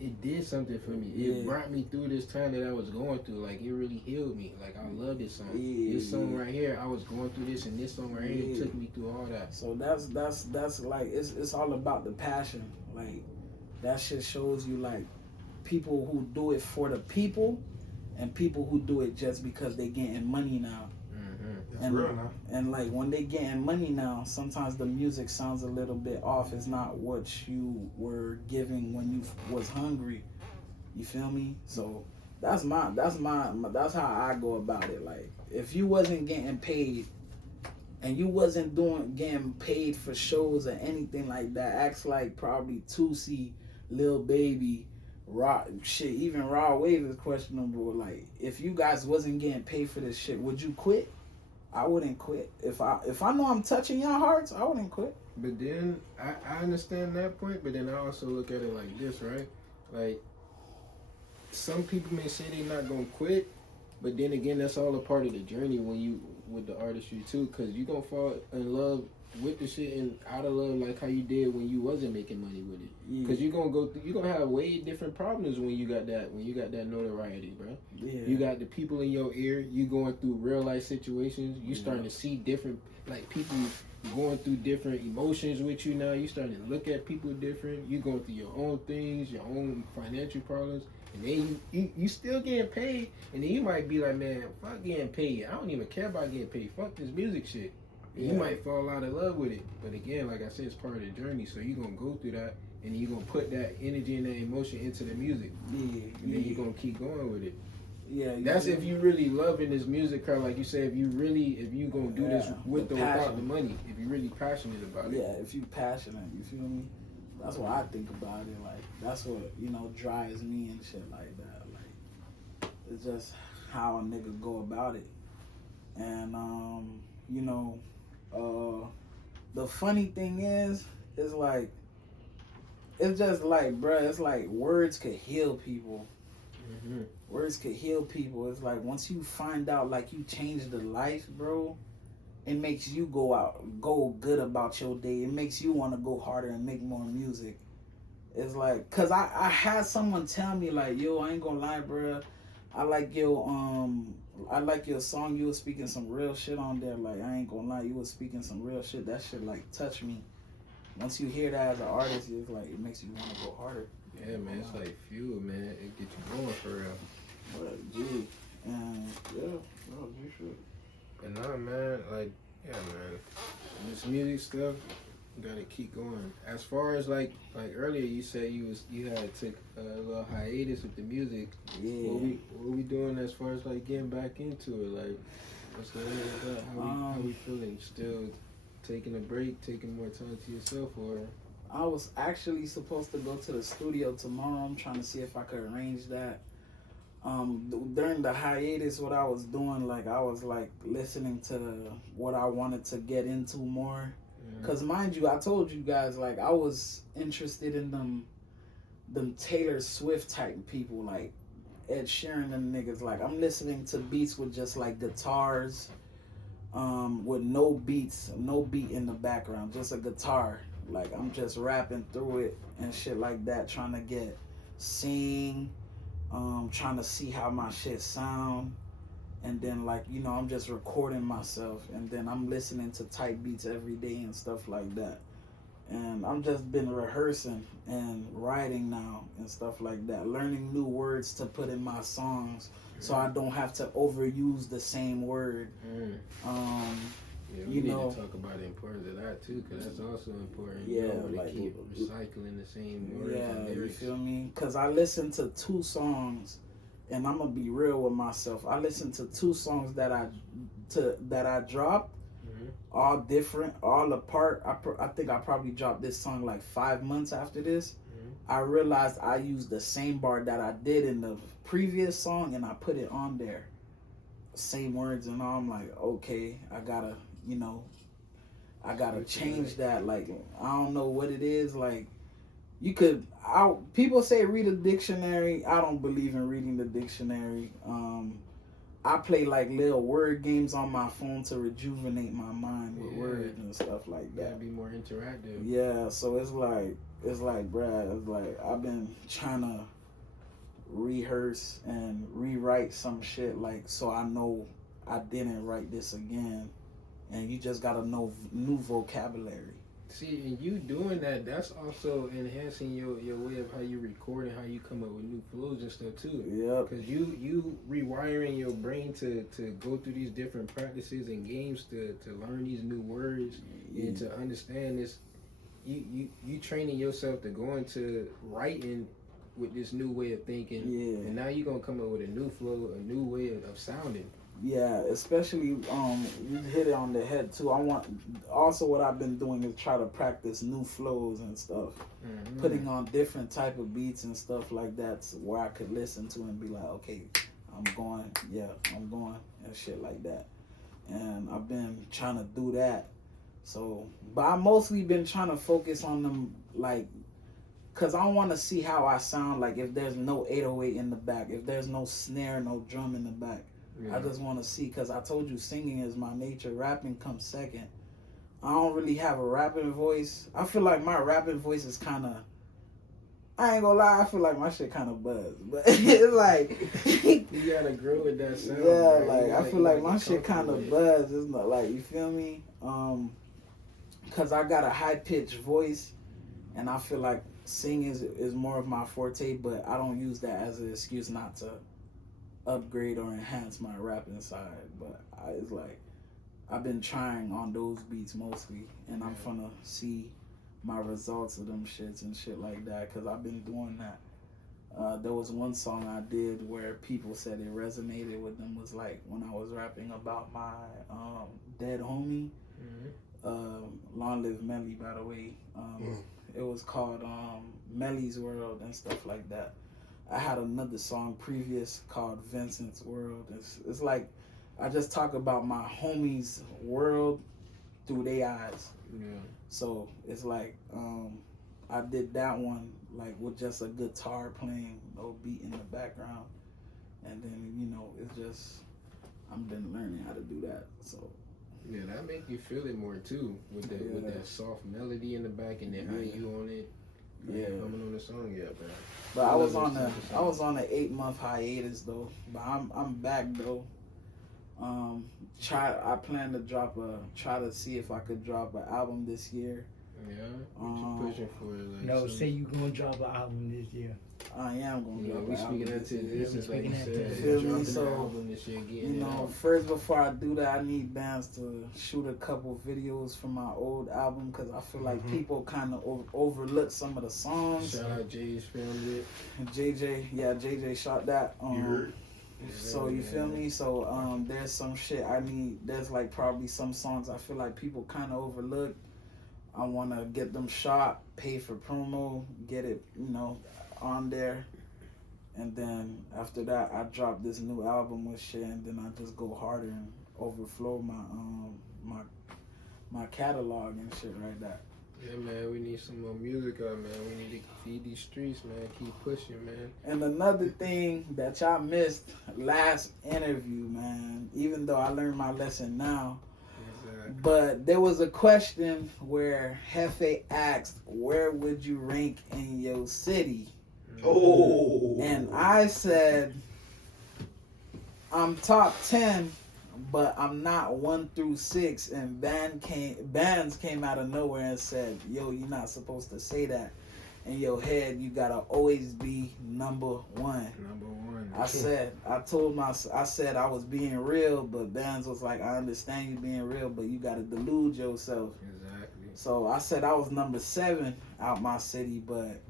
it did something for me. It Yeah. brought me through this time that I was going through. Like it really healed me. Like I love this song. Yeah, This song yeah. right here, I was going through this, and this song right here Yeah. took me through all that. So that's like it's all about the passion. Like that shit shows you like people who do it for the people and people who do it just because they getting money now. That's And- real now. And like when they getting money now, sometimes the music sounds a little bit off. It's not what you were giving when you was hungry. You feel me? So that's how I go about it. Like if you wasn't getting paid and you wasn't getting paid for shows or anything like that, acts like probably Tusi, Lil Baby, Raw shit, even Raw Wave is questionable. Like if you guys wasn't getting paid for this shit, would you quit? I wouldn't quit. If I know I'm touching your hearts, I wouldn't quit. But then I understand that point, but then I also look at it like this, right? Like some people may say they're not gonna quit, but then again, that's all a part of the journey when you with the artistry too, because you gonna fall in love with the shit and out of love like how you did when you wasn't making money with it. Because you're gonna have way different problems when you got that notoriety, bro. Yeah. You got the people in your ear. You going through real life situations. You starting to see different, like people going through different emotions with you now. You starting to look at people different. You going through your own things, your own financial problems, and then you still getting paid. And then you might be like, man, fuck getting paid. I don't even care about getting paid. Fuck this music shit. And you might fall out of love with it. But again, like I said, it's part of the journey. So you're gonna go through that, and you're gonna put that energy and that emotion into the music. And then you're gonna keep going with it. Yeah, That's if you really loving this music craft, like you say. If you gonna do this with or without passion. the money, if you're really passionate about it. Yeah, if you passionate, you feel me? That's what I think about it. Like that's what drives me and shit like that. Like it's just how a nigga go about it. And the funny thing is like it's just like, bruh, it's like words could heal people. Mm-hmm. Words could heal people. It's like once you find out like you changed the life, bro, it makes you go good about your day. It makes you want to go harder and make more music. It's like, cause I had someone tell me like, yo, I ain't gonna lie, bro, I like your song. You was speaking some real shit on there. Like I ain't gonna lie, you was speaking some real shit. That shit like touched me. Once you hear that as an artist, it's like it makes you want to go harder. Yeah, man, it's like fuel, man. It gets you going for real. But gee, and no, G shit. And now, man, like, yeah, man, this music stuff, you gotta keep going. As far as like earlier, you said you had took a little hiatus with the music. Yeah. What we doing as far as like getting back into it? Like, what's the name of that? How we feeling? Still taking a break, taking more time to yourself, or? I was actually supposed to go to the studio tomorrow. I'm trying to see if I could arrange that. During the hiatus, what I was doing, like I was like listening to what I wanted to get into more. Cause mind you, I told you guys like I was interested in them Taylor Swift type people, like Ed Sheeran and niggas. Like I'm listening to beats with just like guitars, with no beats, no beat in the background, just a guitar. Like I'm just rapping through it and shit like that, trying to sing, trying to see how my shit sound, and then like I'm just recording myself, and then I'm listening to type beats every day and stuff like that, and I'm just been rehearsing and writing now and stuff like that, learning new words to put in my songs, so I don't have to overuse the same word. Yeah, we need to talk about the importance of that too, because that's also important. Yeah, You don't want like, to keep recycling the same words and you lyrics. feel me? Because I listened to 2 songs, and I'm gonna be real with myself. I listened to 2 songs that I dropped, all different, all apart. I think I probably dropped this song like 5 months after this. I realized I used the same bar that I did in the previous song, and I put it on there, same words and all. I'm like, okay, I gotta change that. Like, I don't know what it is. Like, people say read a dictionary. I don't believe in reading the dictionary. I play like little word games on my phone to rejuvenate my mind with words and stuff like that. Gotta be more interactive. Yeah, so it's like it's like, bruh, it's like I've been trying to rehearse and rewrite some shit, like, so I know I didn't write this again. And you just gotta know new vocabulary. See, and you doing that, that's also enhancing your way of how you record and how you come up with new flows and stuff too. Yep. Because you rewiring your brain to go through these different practices and games to learn these new words and to understand this. You training yourself to go into writing with this new way of thinking. Yeah. And now you're gonna come up with a new flow, a new way of sounding. Yeah, especially you hit it on the head too. Also what I've been doing is try to practice new flows and stuff. Mm-hmm. Putting on different type of beats and stuff like that where I could listen to and be like, okay, I'm going and shit like that. And I've been trying to do that. So, but I mostly been trying to focus on them, like, cause I want to see how I sound like if there's no 808 in the back, if there's no snare, no drum in the back. Yeah. I just want to see, because I told you singing is my nature. Rapping comes second. I don't really have a rapping voice. I feel like my rapping voice is kind of, I ain't gonna lie, I feel like my shit kind of buzz. But it's like... you gotta grow with that sound. Yeah, like, I feel like my shit kind of buzz. It's not like, you feel me? Because I got a high-pitched voice, and I feel like singing is more of my forte, but I don't use that as an excuse not to upgrade or enhance my rapping side. But it's like I've been trying on those beats mostly, and I'm finna see my results of them shits and shit like that, because I've been doing that. There was one song I did where people said it resonated with them, was like when I was rapping about my dead homie. Long live Melly, by the way. It was called Melly's World and stuff like that. I had another song previous called Vincent's World. It's like I just talk about my homie's world through their eyes. Yeah. So it's like I did that one like with just a guitar playing, no beat in the background, and then it's just I've been learning how to do that. So yeah, that make you feel it more too with that soft melody in the back and then how you on it. Yeah, coming on the song, yeah, bro. But I was on an 8-month hiatus though. But I'm back though. I plan to try to see if I could drop an album this year. Yeah, what you pushing for? Like, no, say you gonna drop an album this year. I am gonna drop an album. We speaking that to existence, like you said. Feel me? So album this year, first before I do that, I need bands to shoot a couple videos from my old album, because I feel like people kind of overlook some of the songs. Shout out Jay's filmed it. And JJ shot that. So you feel me? So there's some shit I need. There's like probably some songs I feel like people kind of overlook. I want to get them shot, pay for promo, get it, on there. And then after that, I drop this new album with shit, and then I just go harder and overflow my catalog and shit like that. Yeah, man, we need some more music out, man. We need to feed these streets, man. Keep pushing, man. And another thing that y'all missed last interview, man, even though I learned my lesson now, but there was a question where Hefe asked, where would you rank in your city? Oh. And I said, I'm top 10, but I'm not 1 through 6. And bands came out of nowhere and said, yo, you're not supposed to say that. In your head, you gotta always be number 1. Number 1. I said I was being real, but bands was like, I understand you being real, but you gotta delude yourself. Exactly. So I said I was number 7 out my city, but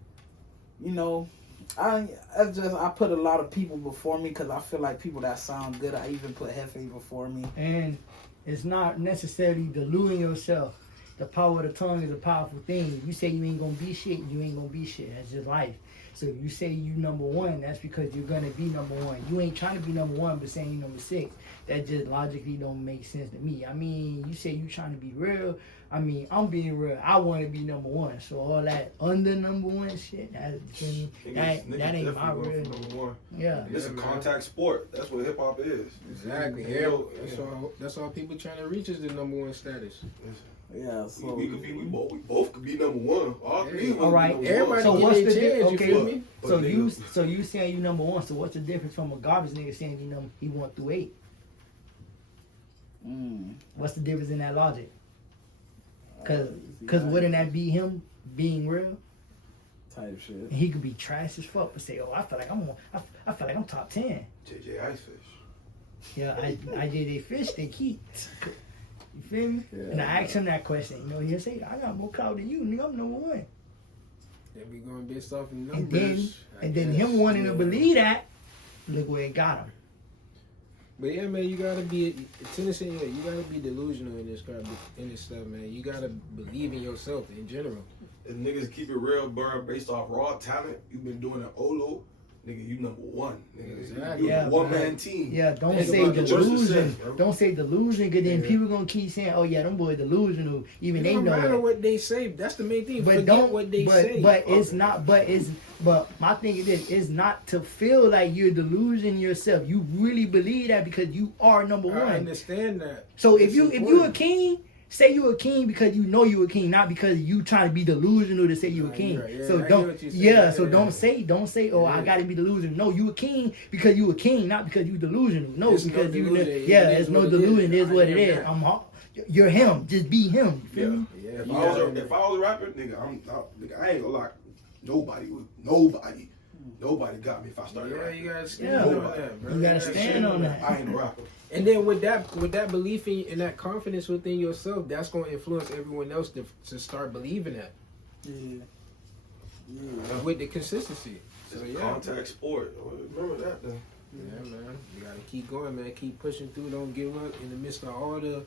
I put a lot of people before me because I feel like people that sound good. I even put Hefe before me. And it's not necessarily deluding yourself. The power of the tongue is a powerful thing. If you say you ain't gonna be shit, you ain't gonna be shit. That's just life. So if you say you number 1, that's because you're gonna be number 1. You ain't trying to be number 1, but saying you number 6, that just logically don't make sense to me. I mean, you say you trying to be real. I mean, I'm being real. I want to be number 1. So all that under number 1 shit, that ain't my real. Number 1. Yeah. It's a contact sport. That's what hip hop is. Exactly. That's all people trying to reach is the number 1 status. Yeah, so we both could be number one. All three of us All be right. number Everybody So one. get what's their the chance, you okay? feel me? But So nigga- you saying you number one? So what's the difference from a garbage nigga saying he 1 through 8? What's the difference in that logic? Cause wouldn't that be him being real? type shit. And he could be trash as fuck, but say, "Oh, I feel like I'm top 10." JJ Icefish. Yeah, I did a fish they keep. You feel me? Yeah. And I asked him that question. You know, he'll say, "I got more clout than you, nigga. I'm number one." They be going based off of numbers. And then I and then guess. him wanting Yeah. to believe that, look where it got him. But yeah, man, you gotta be Tennessee. Yeah, you gotta be delusional in this stuff, man. You gotta believe in yourself in general. If niggas keep it real, bro, based off raw talent, you've been doing it Olo, nigga, you number one. Nigga, Exactly. you Yeah, a one bro. man team. Yeah, don't Think say about the worst delusion. success, bro. Don't say delusion, cause then Yeah. people gonna keep saying, "Oh yeah, them boys delusional." Even It they don't know matter it. what they say. That's the main thing. But Forget don't. what they but say. but it's not. But my thing is this: it's not to feel like you're delusion yourself. You really believe that because you are number I one. understand that. So if It's you a important. king, say you a king because you know you a king, not because you trying to be delusional to say you a Right, king. right, yeah, So I get don't what you're saying. so Yeah. don't say oh I Yeah. gotta be delusional. No, you a king because you a king, not because you delusional. No, It's no because you delusion. yeah, It is it's no what it delusion. is. It's what I it am is. that. You're him. Just be him. You feel Yeah. me? Yeah, If you I was gotta- if I was a rapper, nigga, nigga, I ain't gonna lie. Nobody got me if I started Yeah, rapping. you gotta stand Yeah. on that, bro. You gotta stand on that. I ain't a rapper. And then with that belief in and that confidence within yourself, that's going to influence everyone else to start believing that Yeah. with the consistency. It's So a yeah, contact sport. Remember that then. yeah, man, you gotta keep going, man. Keep pushing through. Don't give up in the midst of all the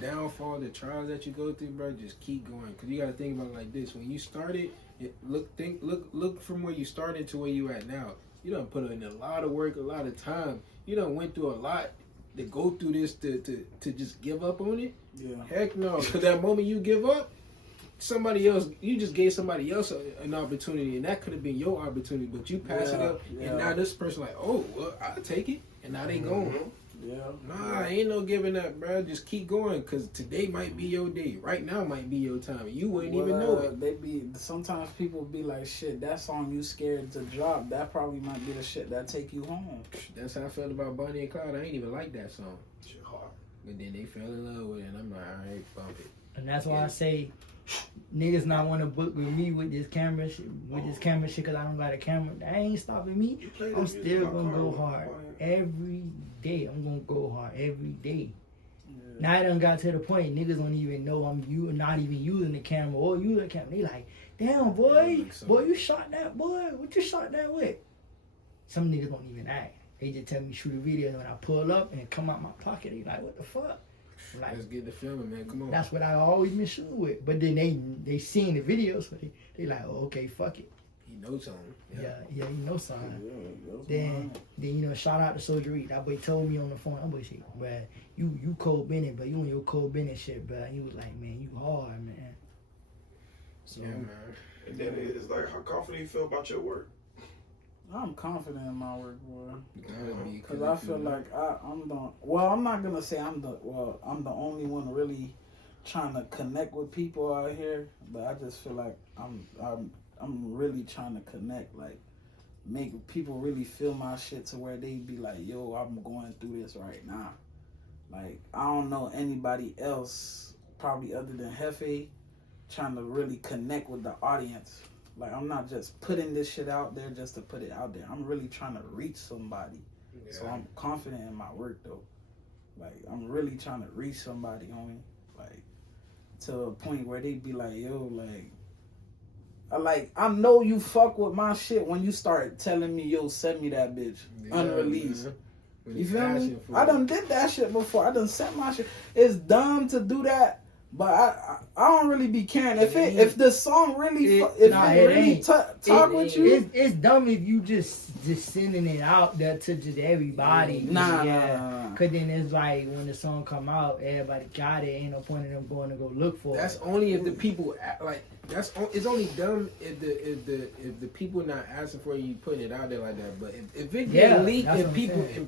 downfall, the trials that you go through, bro. Just keep going, cause you gotta think about it like this: when you started, look from where you started to where you at now. You done put in a lot of work, a lot of time. You done went through a lot to go through this to just give up on it. Yeah. Heck no, because that moment you give up, you just gave somebody else an opportunity, and that could have been your opportunity, but you pass it up, Yeah. and now this person like, oh, well, I'll take it, and now they gone. Yeah. Nah, ain't no giving up, bro. Just keep going, because today might be your day. Right now might be your time. You wouldn't even know it. Sometimes people be like, shit, that song you scared to drop, that probably might be the shit that take you home. That's how I felt about Bonnie and Clyde. I ain't even like that song. Shit hard. But then they fell in love with it, and I'm like, all right, bump it. And that's why I say niggas not want to book with me with this camera shit, because I don't got a camera. That ain't stopping me. You play I'm this music still in my gonna car go with- hard every day. I'm gonna go hard every day. Yeah. Now I done got to the point niggas don't even know not even using the camera or using the camera. They like, damn boy, you shot that boy. What you shot that with? Some niggas don't even act. They just tell me shoot a video, and when I pull up and it come out my pocket, they like, what the fuck? I'm like, Let's get the filming, man. Come on. that's what I always been shooting with. But then they seen the videos, so they like, oh, okay, fuck it. He knows something. Yeah, you know something. Yeah, that's Then you know, shout out to Soldier Reed. That boy told me on the phone, that boy said, bruh, you Cole Bennett, but you on your Cole Bennett shit, bruh. He was like, man, you hard, man. So, Yeah, man. And then it's like, how confident you feel about your work? I'm confident in my work, boy. You gotta be, Cause I feel like I'm the. Well, I'm not gonna say I'm the only one really trying to connect with people out here, but I just feel like I'm really trying to connect, like make people really feel my shit to where they be like, yo, I'm going through this right now. Like I don't know anybody else probably other than Hefe trying to really connect with the audience. Like, I'm not just putting this shit out there just to put it out there. I'm really trying to reach somebody. Yeah. So I'm confident in my work, though. Like, I'm really trying to reach somebody, homie. Like, to a point where they be like, yo, I know you fuck with my shit when you start telling me, yo, send me that bitch. Yeah, Unreleased. man. When You it's feel me? passion for I it. done did that shit before. I done sent my shit. It's dumb to do that, but I don't really be caring. If the song really Nah, it it really ain't. talk with you, It's dumb if you just sending it out there to just everybody. Nah. Cause then it's like when the song come out, everybody got it. Ain't no point in them going to go look for That's it. only if the people act like it's only dumb if the people not asking for it, you putting it out there like that. But if it Yeah, get leaked that's and what I'm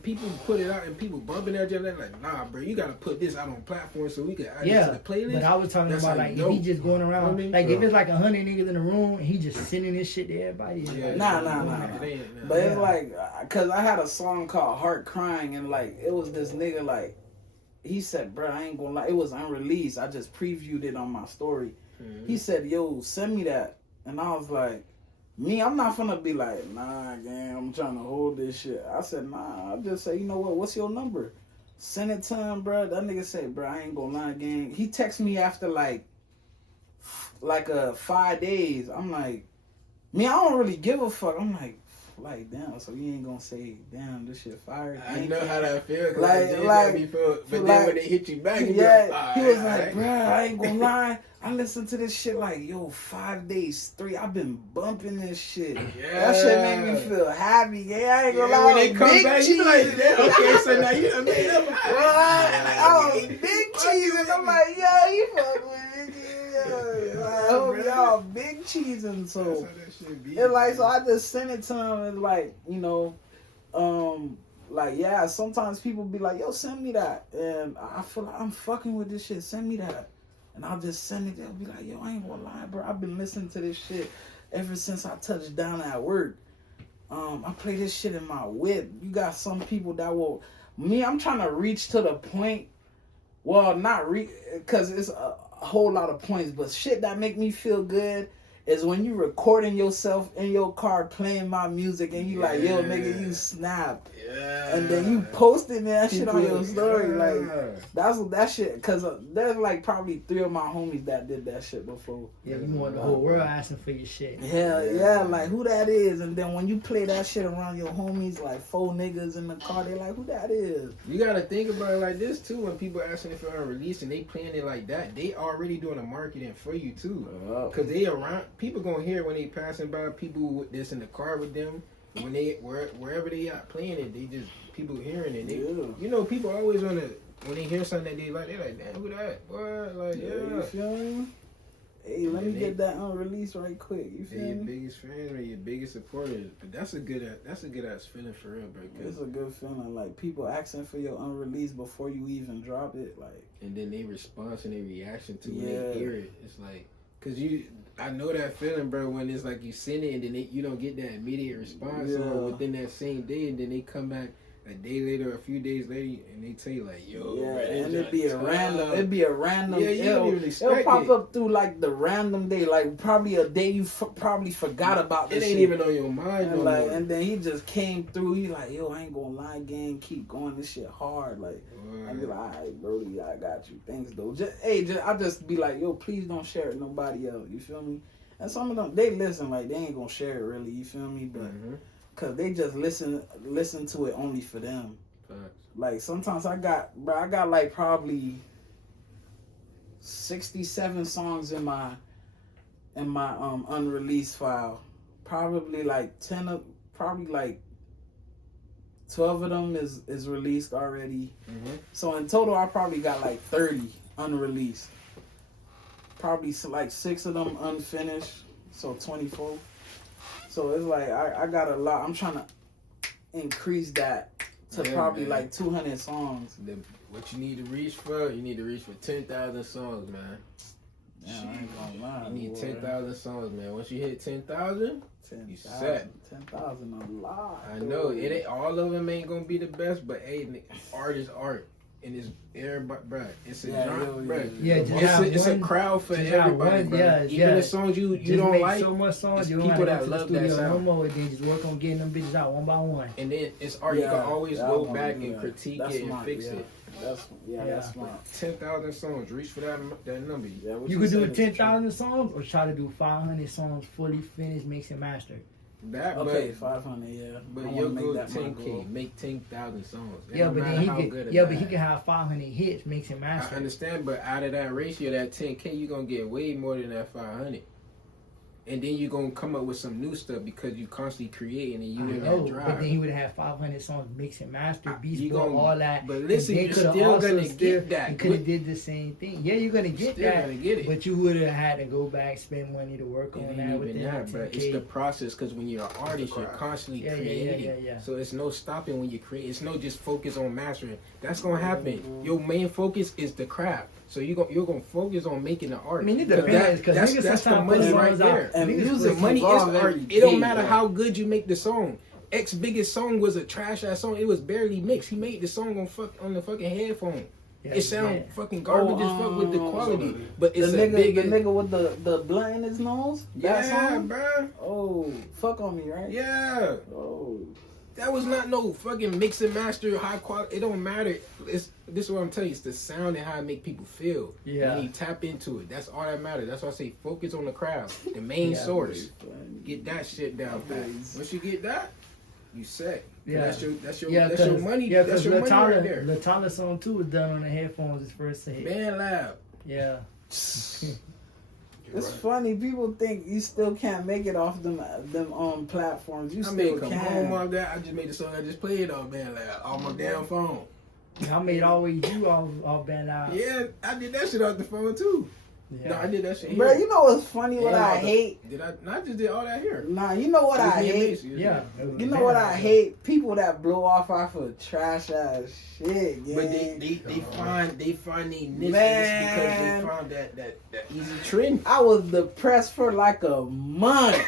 people saying. put it out and people bumping at each other, like, nah, bro, you gotta put this out on platform so we can add it Yeah, to the playlist. but I was talking That's about how like you if he know. just going around, You know what I mean? like if it's like 100 niggas in the room, and he just sending this shit to everybody. it's Yeah, like, Nah. It ain't, nah. But it's Yeah. like, cause I had a song called "Heart Crying" and like it was this nigga like, he said, "Bro, I ain't gonna lie, it was unreleased. I just previewed it on my story." Mhm. He said, "Yo, send me that," and I was like, "Me, I'm not gonna be like, nah, gang, I'm trying to hold this shit." I said, "Nah, I'll just say, you know what? What's your number?" Send it to him, bro. That nigga said, "Bro, I ain't gonna lie, gang." He texted me after like 5 days. I'm like, me, I don't really give a fuck. I'm like, damn. So you ain't gonna say, damn, this shit fire. I know how that feels. Like, But then like- when they hit you back, you Yeah, be like, he was alright, like, bruh, I ain't gonna lie. I listened to this shit like, yo, 5 days straight. I've been bumping this shit. That shit made me feel happy. Yeah, I ain't gonna lie. When I they was come big back, you be like, cheesing. okay, so now you done made up. I was big cheesing. I'm like, yeah, you fuck with it. Yeah. I hope y'all big cheesing. So, it's like, so I just sent it to him and like, you know, like, yeah, sometimes people be like, yo, send me that. And I feel like I'm fucking with this shit. Send me that. And I'll just send it. They'll be like, yo, I ain't gonna lie, bro. I've been listening to this shit ever since I touched down at work. I play this shit in my whip. You got some people that will... Me, I'm trying to reach to the point... Well, not reach... Because it's a whole lot of points. But shit that make me feel good is when you recording yourself in your car playing my music and you like, yo, nigga, you snap. Yeah. And then you posting that shit on your story. Yeah. Like, that's what that shit... Because there's like probably 3 of my homies that did that shit before. Yeah, you want the whole world asking for your shit. Yeah, like who that is, and then when you play that shit around your homies, like 4 niggas in the car, they like, who that is? You gotta think about it like this too. When people asking if you're unreleased and they playing it like that, they already doing the marketing for you too. Cause they around people gonna hear when they passing by people that's in the car with them. When they wherever they at playing it, they just people hearing it. They, you know, people always wanna when they hear something that they like, damn, who that? What? Like, You feel me? Hey, let me get that unreleased right quick. You They're feel your me? biggest fans or your biggest supporters. But that's a good ass feeling for real, bro. 'Cause- It's a good feeling, like people asking for your unreleased before you even drop it, like. and then they response and they reaction to when Yeah. they hear it. It's like, cause I know that feeling, bro. When it's like you send it and then you don't get that immediate response or within that same day, and then they come back a day later, a few days later, and they tell you like, yo, Yeah, bro, and this it'd be a joint random. tough. It'd be a random. Yeah, you don't even It'll expect pop it. up through like the random day, like probably a day you probably forgot about It this ain't shit. even on your mind And no like, more. and then he just came through. He like, yo, I ain't gonna lie, gang. Keep going. This shit hard. Like, I be like, all right, Brody, I got you. Thanks, though. I just be like, yo, please don't share it with nobody else. You feel me? And some of them, they listen, like they ain't gonna share it really. You feel me? But cause they just listen to it only for them. Facts. Like sometimes I got like probably 67 songs in my unreleased file. Probably like 12 of them is released already. So in total I probably got like 30 unreleased. Probably like 6 of them unfinished. So 24. So it's like I got a lot. I'm trying to increase that to probably man. like 200 songs. What you need to reach for? You need to reach for 10,000 songs, man. Yeah, I ain't gonna lie. You need boy. 10,000 songs, man. Once you hit 10,000, 10,000. you set. 10,000 a lot. I know it ain't all of them ain't gonna be the best, but hey, art is art, and it's everybody, bruh. It's a genre, bruh. Yeah, just It's, have it's one- a crowd for just have everybody, one, bruh. yeah, Even yeah. the songs you Just don't make like, so much songs, it's you don't have people to that go to the love that studio no sound. more. Then just work on getting them bitches out one by one. and then it's art. You Yeah, can always yeah, I go wanna back do and that. critique That's it and smart, fix yeah. it. That's Yeah. smart. 10,000 songs, reach for that number. Yeah, what You could do said is 10,000 songs or try to do 500 songs fully finished, mixed and mastered. That, true. Okay, 500, yeah. but I you'll wanna go make that my 10K, goal. make 10,000 songs. It Yeah, don't but matter then he how could. good or Yeah, but he bad. could have 500 hits, mixed and I mastered. understand, but out of that ratio, that 10K, you're gonna get way more than that 500. and then you're gonna come up with some new stuff because you constantly creating and you in No, that drive. but then he would have 500 songs mixed and mastered, beats, You bro, gonna- all that. but listen, And they you're coulda still also gonna get that. You could have did the same thing. Yeah, you're gonna get Still that. gonna get it. But you would have had to go back, spend money to work It on ain't that even within that, the bro. 10K. It's the process because when you're an artist, you're craft. constantly Yeah, yeah, creating. yeah. So it's no stopping when you create. It's no just focus on mastering. That's gonna happen. Mm-hmm. Your main focus is the craft. So you're gonna focus on making the art. I mean, it 'Cause depends, 'cause niggas that's the sometimes money put right songs out. there. And Niggas music The money is evolve art. every It don't day, matter bro. how good you make the song. X biggest song was a trash ass song. It was barely mixed. He made the song on the fucking headphone. Yeah, It sound yeah. fucking garbage as fuck with the quality, but The it's a nigga, big. the nigga with the blunt in his nose. That Yeah, song? bro. Oh, fuck on me, right? Yeah. Oh, That was not no fucking mix and master high quality. It don't matter. This is what I'm telling you. It's the sound and how it make people feel. Yeah. When you tap into it, that's all that matters. That's why I say focus on the craft, the main Yeah. source. Get that shit down pat. Nice. Once you get that, you set. Yeah. That's your Yeah, that's your money. Yeah, that's because your money right there. Latala song too was done on the headphones his first hit. Man Lab. Yeah. it's funny. People think you still can't make it off them platforms. You I still mean, come can. home off that. I just made the song I just played on Man Lab on my damn phone. I made always you all band out. Yeah, I did that shit off the phone too. No, I did that shit. Bro, here. you know what's funny? What Yeah, I hate? Did I? No, I just did all that here. Nah, you know what It was I me and hate? Mace, Yeah. You know what I hate? People that blow off of trash ass shit, yeah. But they find they niche Man. because they found that easy trend. I was depressed for like a month.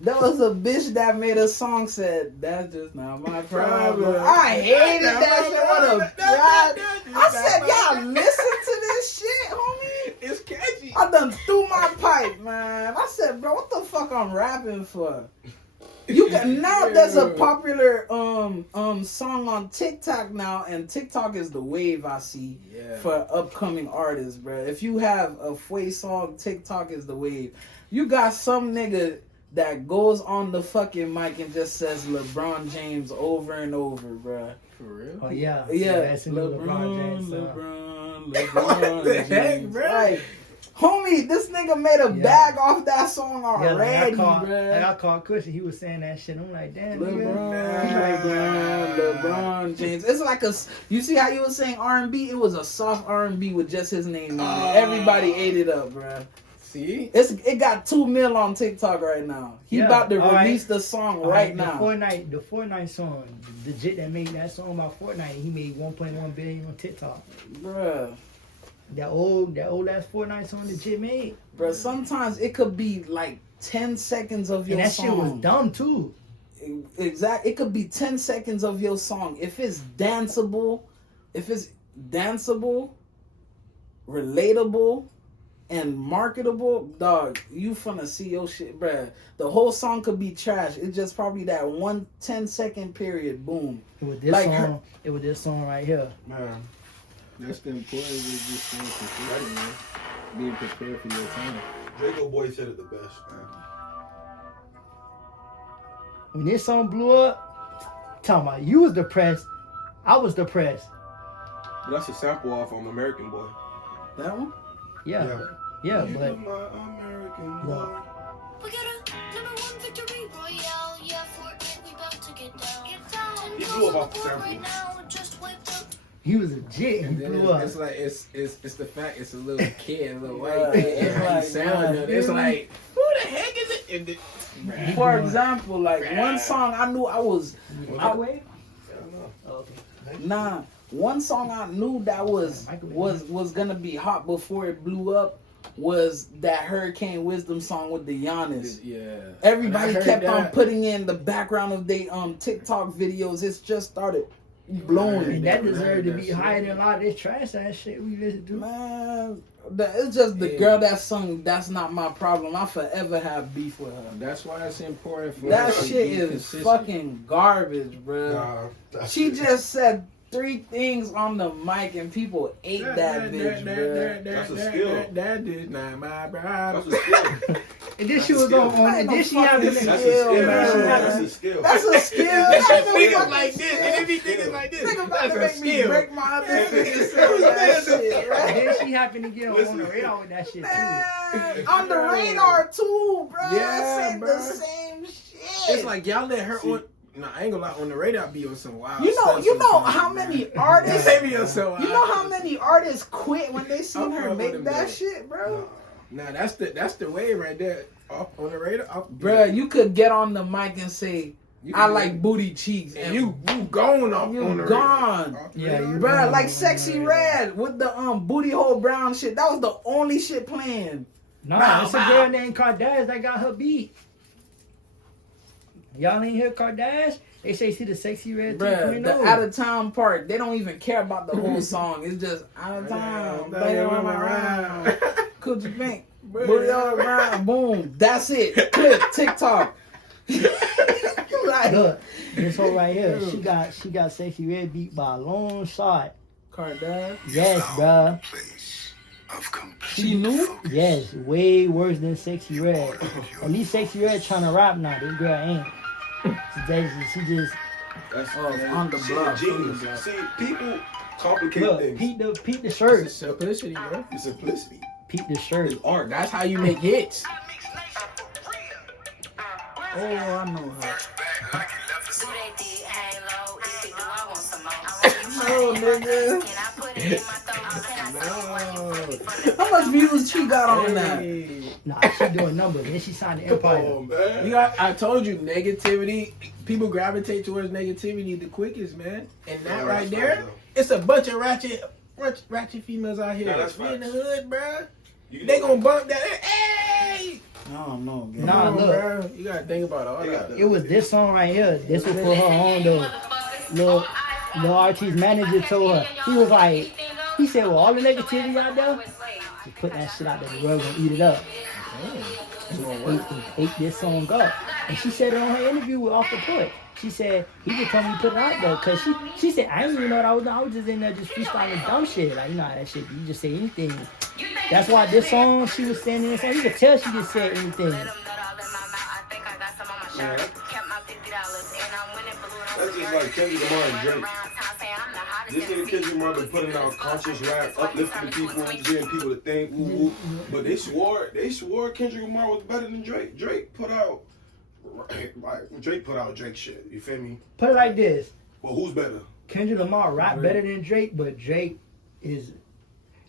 There was a bitch that made a song said, "That's just not my problem." I hated that shit. What a god! I said, "Y'all listen to this shit, homie." It's catchy. I done threw my pipe, man. I said, "Bro, what the fuck I'm rapping for?" You can now. There's a popular song on TikTok now, and TikTok is the wave I see Yeah. for upcoming artists, bro. If you have a Fway song, TikTok is the wave. You got some nigga that goes on the fucking mic and just says LeBron James over and over, bro. For real? Oh yeah. Yeah, That's a new LeBron James song. LeBron the heck, James. bro? Like, homie, this nigga made a Yeah. bag off that song Yeah, like already, I called Cushy. He was saying that shit. I'm like, damn, LeBron James. It's like you see how you was saying R&B? It was a soft R&B with just his name on it. Everybody ate it up, bro. See? It got 2 mil on TikTok right now. He Yeah, about to all right. release the song All right the now. The Fortnite song, the jit that made that song about Fortnite, he made 1.1 billion on TikTok. Bruh. That old ass Fortnite song the jit made. Bruh, sometimes it could be like 10 seconds of your And that song. shit was dumb too. Exactly. It could be 10 seconds of your song. If it's danceable, relatable, and marketable, dog, you finna see your shit, bruh. The whole song could be trash. It's just probably that 1 10-second period, boom. It was this Like song. It was this song right here. Man, That's the importance of just being prepared, man. Being prepared for your time. Draco Boy said it the best, man. When this song blew up, talking about you was depressed, I was depressed. But that's a sample off on American Boy. That one? Yeah, You but my American Boy. look. We got a #1 victory royale. Yeah, Fortnite, we about to get down. Get down. He blew up off the Board sample. right now. Just wiped up. he was a jit and And he then blew up. it's like it's the fact it's a little kid, a little white Yeah, kid. it's and like, he sound man, it's dude. like who the heck is it? And then, For example, like one song I knew Microwave? Nah, one song I knew that was gonna be hot before it blew up was that Hurricane Wisdom song with the Giannis. yeah. Everybody And I heard kept on that. putting in the background of their TikTok videos. It's just started blowing. And that deserved to be That higher shit. than a lot of this trash ass shit we listen to. Man, it's just the Yeah. girl that sung "That's Not My Problem." I forever have beef with her. That's why it's important for That us to shit be is consistent. fucking garbage, bro. Nah, that's She it. just said 3 things on the mic and people ate that bitch, bro. That's a skill. That is not my That's problem. a skill. And then she That's was a on, skill. and then she That's having a That's the a skill. man. That's a skill. That's a skill. That That's shit a niggas fucking like this, skill. and they be thinking like this. Nigga about to That's a make me skill. break my other finger saying that shit, right? Then she happened to get on the radar with that shit too. Man, on the radar too, bro. Yeah, Saying bro. the same shit. It's like y'all let her on. Nah, I ain't gonna lie. On the radar, be on some wild. you stuff know sometimes, how man. many artists. They be on some wild You know how stuff. many artists quit when they seen I'm her fucking make them, that bro. shit, bro? Nah, that's the way right there. Off on the radar, off, Bruh, you could get on the mic and say, you I can like do it. booty cheeks. And you gone off You on the gone. radar. Off the Yeah, radar. you- Bruh, like Mm, Sexy yeah. Red with the booty hole brown shit. That was the only shit playing. Nah, Bow, it's a bow. girl named Kardashian that got her beat. Y'all ain't hear Kardashian? They say she the Sexy Red Bruh, 2.0. the out of town part, they don't even care about the whole song. It's just out of town. Bang on around. Coochie pink. Booty all around. Boom. That's it. Click. TikTok. Like, Look, this one right here, she got Sexy Red beat by a long shot. Kardashian. Yes, bruh. She knew? Yes, way worse than Sexy Red. At least Sexy Red trying to rap now. This girl ain't. She just That's on the she block, a genius. on the block. See, people complicate look. things. Peep the It's shirt. simplicity, bro. It's simplicity. Peep the shirt. It's art. That's how you make hits. Oh, I know her. Oh, nigga. How much views she got on that? Nah, she doing numbers. Then she signed the Empire. Oh man. You got, I told you, negativity. People gravitate towards negativity the quickest, man. And that Yeah, right that's there, right, though. it's a bunch of ratchet females out here. Yeah, that's We in the facts. hood, bruh. You They know gonna that. bump that. Hey, I don't know. Nah, Come on, look. bruh. You gotta think about all They got that. It was this song right here. This was for her own though. Lil RT's manager told her. He was like, he said, well, all the negativity out there, you put that shit out there, the world gonna eat it up. And ate this song up. And she said it on her interview with Off the Put. She said, he just told me to put it out there. Cause she said, I didn't even know what I was doing. I was just in there just freestyling dumb shit. Like, you know how that shit, you just say anything. That's why this song, she was saying in this song, you could tell she just said anything. Yeah. That's just like Kendrick Lamar and Drake. This nigga Kendrick Lamar been putting out conscious rap, uplifting people, getting people to think, woo woo. But they swore Kendrick Lamar was better than Drake. Drake put out Drake shit. You feel me? Put it like this. Well, who's better? Kendrick Lamar rap better than Drake, but Drake is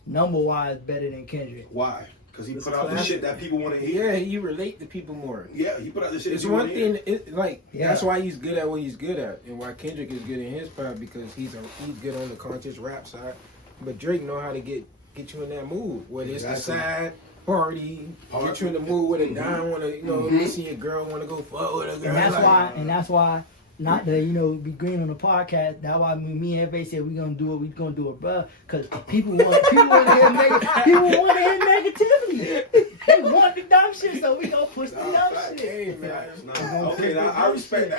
number-wise better than Kendrick. Why? Because he It's put out the classic. shit that people want to hear. Yeah, you relate to people more. Yeah, he put out the shit. It's that people one wanna hear. thing. It, like Yeah. that's why he's good at what he's good at, and why Kendrick is good in his part because he's good on the conscious rap side. But Drake know how to get you in that mood. Whether it's the Exactly. side party, get you in the mood with a dime, want to listen to your girl, want to go fuck with a girl. And that's why, not to be green on the podcast. That's why me and FA said we gonna do it, bro. Cause people want to hear negativity. They want the dumb shit, so we gonna push the Nah, dumb facts. shit. Facts. Nah, gonna okay, push now the I dumb respect shit.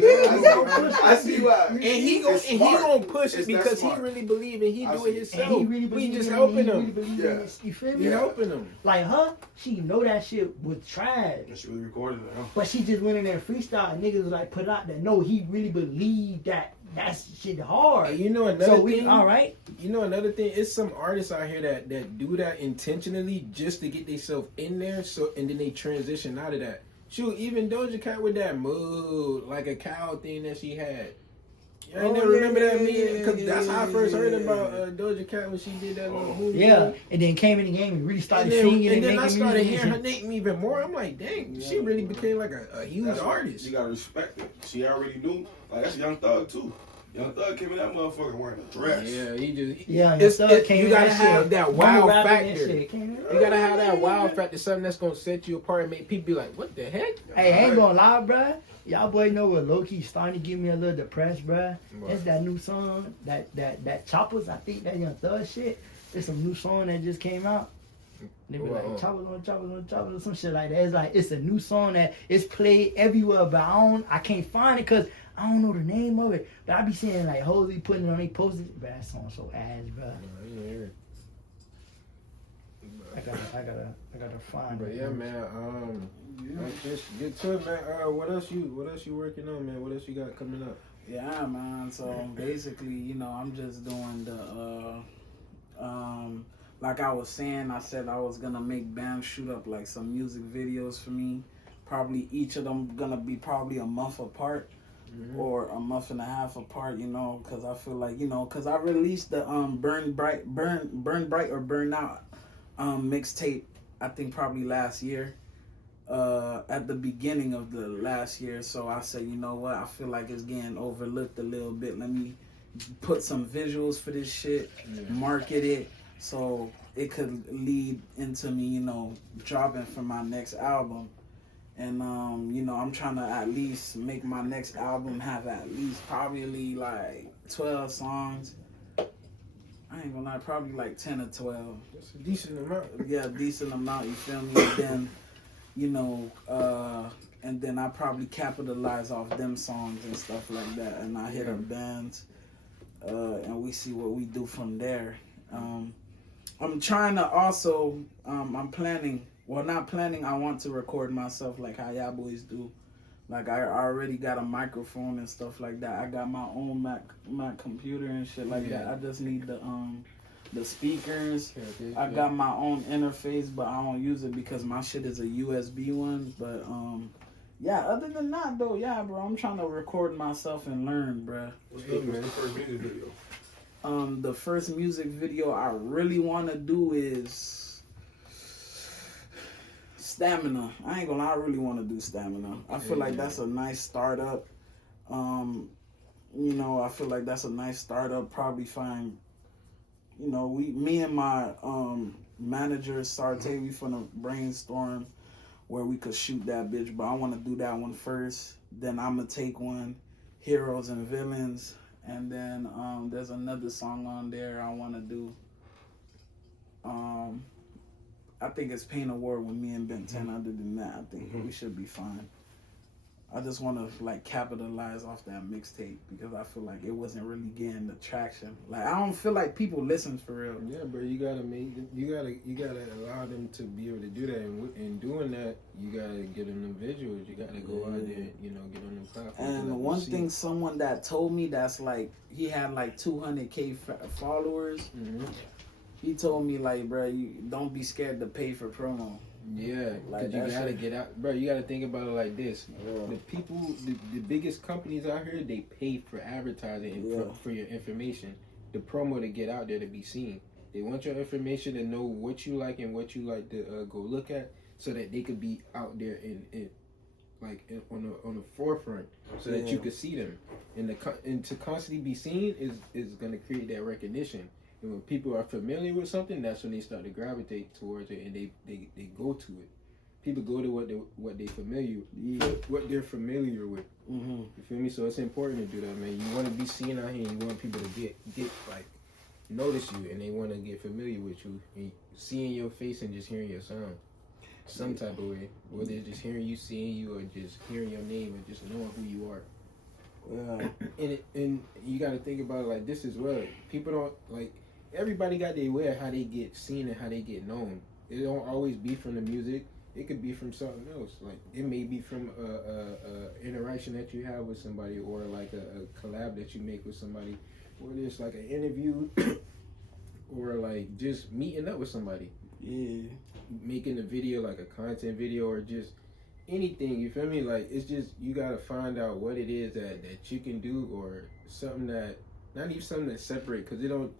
that. I see why. And he gonna It's smart. push it It's that because he smart. really believe and he I do see. it himself. And he really We believe just in it, helping he really him. believe in Yeah. it. You feel We me? helping him. Like her, she know that shit was trash. She really recorded it, huh? But she just went in there and freestyle and niggas was like put it out there. No, he really believed that shit hard. And you know another So we thing. alright. You know another thing. It's some artists out here that do that intentionally just to get themselves in there. So and then they transition out of that. Shoot, even Doja Cat with that mood, like a cow thing that she had. You ain't never remember that meme? Because that's how I first heard about Doja Cat when she did that little movie. Yeah. And then came in the game and really started singing and then I making started music. hearing her name even more. I'm like, dang, she really became like a huge That's why artist. You gotta respect it. She already knew. Like that's Young Thug too. Young Thug came in that motherfucker wearing a dress. Yeah, he just. Yeah, and It's, Thug it, came you in gotta that have shit. that Boom wow rapping and factor. shit. You gotta have that wow factor, something that's gonna set you apart and make people be like, what the heck? Hey, I ain't gonna lie, bruh. Y'all boy know what low-key starting to get me a little depressed, bruh. What? It's that new song, that Choppers, I think that Young Thug shit. It's some new song that just came out. They be What? like, choppers on choppers on choppers or some shit like that. It's like, it's a new song that it's played everywhere, but I can't find it because I don't know the name of it. But I be seeing like Halsey putting it on their posters. But that song so ass, bruh. I gotta find But it. yeah, man. Like this, get to it, man. What else you working on, man? What else you got coming up? Yeah, man. So basically, you know, I'm just doing like I was saying, I said I was gonna make bands shoot up like some music videos for me. Probably each of them gonna be probably a month apart or a month and a half apart, you know, because I feel like, you know, because I released the Burn Bright or Burn Out mixtape, I think probably last year. At the beginning of the last year, so I said, you know what, I feel like it's getting overlooked a little bit. Let me put some visuals for this shit, market it, so it could lead into me, you know, dropping for my next album. And you know, I'm trying to at least make my next album have at least probably like 12 songs. I ain't gonna lie, probably like 10 or 12. That's a decent amount. Yeah, decent amount, you feel me? And then, you know, and then I probably capitalize off them songs and stuff like that, and I hit our bands, and we see what we do from there. I'm trying to also, I'm planning, well not planning, I want to record myself like how y'all boys do. Like I already got a microphone and stuff like that. I got my own Mac computer and shit like that. I just need the speakers. I got my own interface, but I don't use it because my shit is a USB one. But yeah, other than that though, yeah, bro, I'm trying to record myself and learn, bro. What's the first music video? The first music video I really want to do is Stamina. I ain't gonna lie, I really want to do Stamina. I feel like that's a nice startup. You know, I feel like that's a nice startup. Probably find, you know, me and my manager Sarte, we finna brainstorm where we could shoot that bitch. But I want to do that one first. Then I'm gonna take one, Heroes and Villains, and then there's another song on there I want to do. I think it's Paint a War with me and Ben 10. Other than that, I think we should be fine. I just want to like capitalize off that mixtape because I feel like it wasn't really getting the traction. Like I don't feel like people listen for real. Yeah, bro, you gotta allow them to be able to do that, and in doing that, you gotta get them the visuals. You gotta go out there, you know, get on them platforms. And like one thing, someone that told me that's like he had like 200K followers. He told me like, bro, you don't be scared to pay for promo. Yeah, like you gotta get out, bro. You gotta think about it like this: the people, the biggest companies out here, they pay for advertising and for your information, the promo to get out there to be seen. They want your information to know what you like and what you like to go look at, so that they could be out there on the forefront, so that you could see them. And to constantly be seen is gonna create that recognition. And when people are familiar with something, that's when they start to gravitate towards it, and they go to it. People go to what they're familiar with. You feel me? So it's important to do that, man. You want to be seen out here, and you want people to get like notice you, and they want to get familiar with you, and seeing your face and just hearing your sound, some type of way. Whether it's just hearing you, seeing you, or just hearing your name, and just knowing who you are. And you got to think about it like this as well. People don't like. Everybody got their way of how they get seen and how they get known. It don't always be from the music. It could be from something else. Like it may be from a interaction that you have with somebody, or like a collab that you make with somebody, or it's like an interview, or like just meeting up with somebody. Yeah, making a video, like a content video, or just anything. You feel me? Like it's just you gotta find out what it is that you can do, or something that not even something that's separate, because it don't.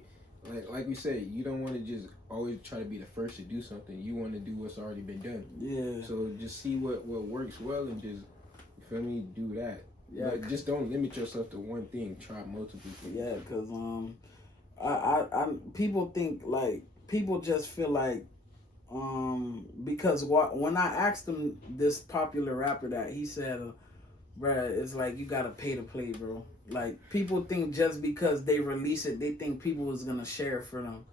Like we say, you don't want to just always try to be the first to do something. You want to do what's already been done. Yeah. So just see what works well, and just, you feel me, do that. Yeah. But just don't limit yourself to one thing. Try multiple things. Yeah, because I people think like people just feel like because when I asked him, this popular rapper, that he said, bruh, it's like you gotta pay to play, bro. Like, people think just because they release it, they think people is gonna share for them.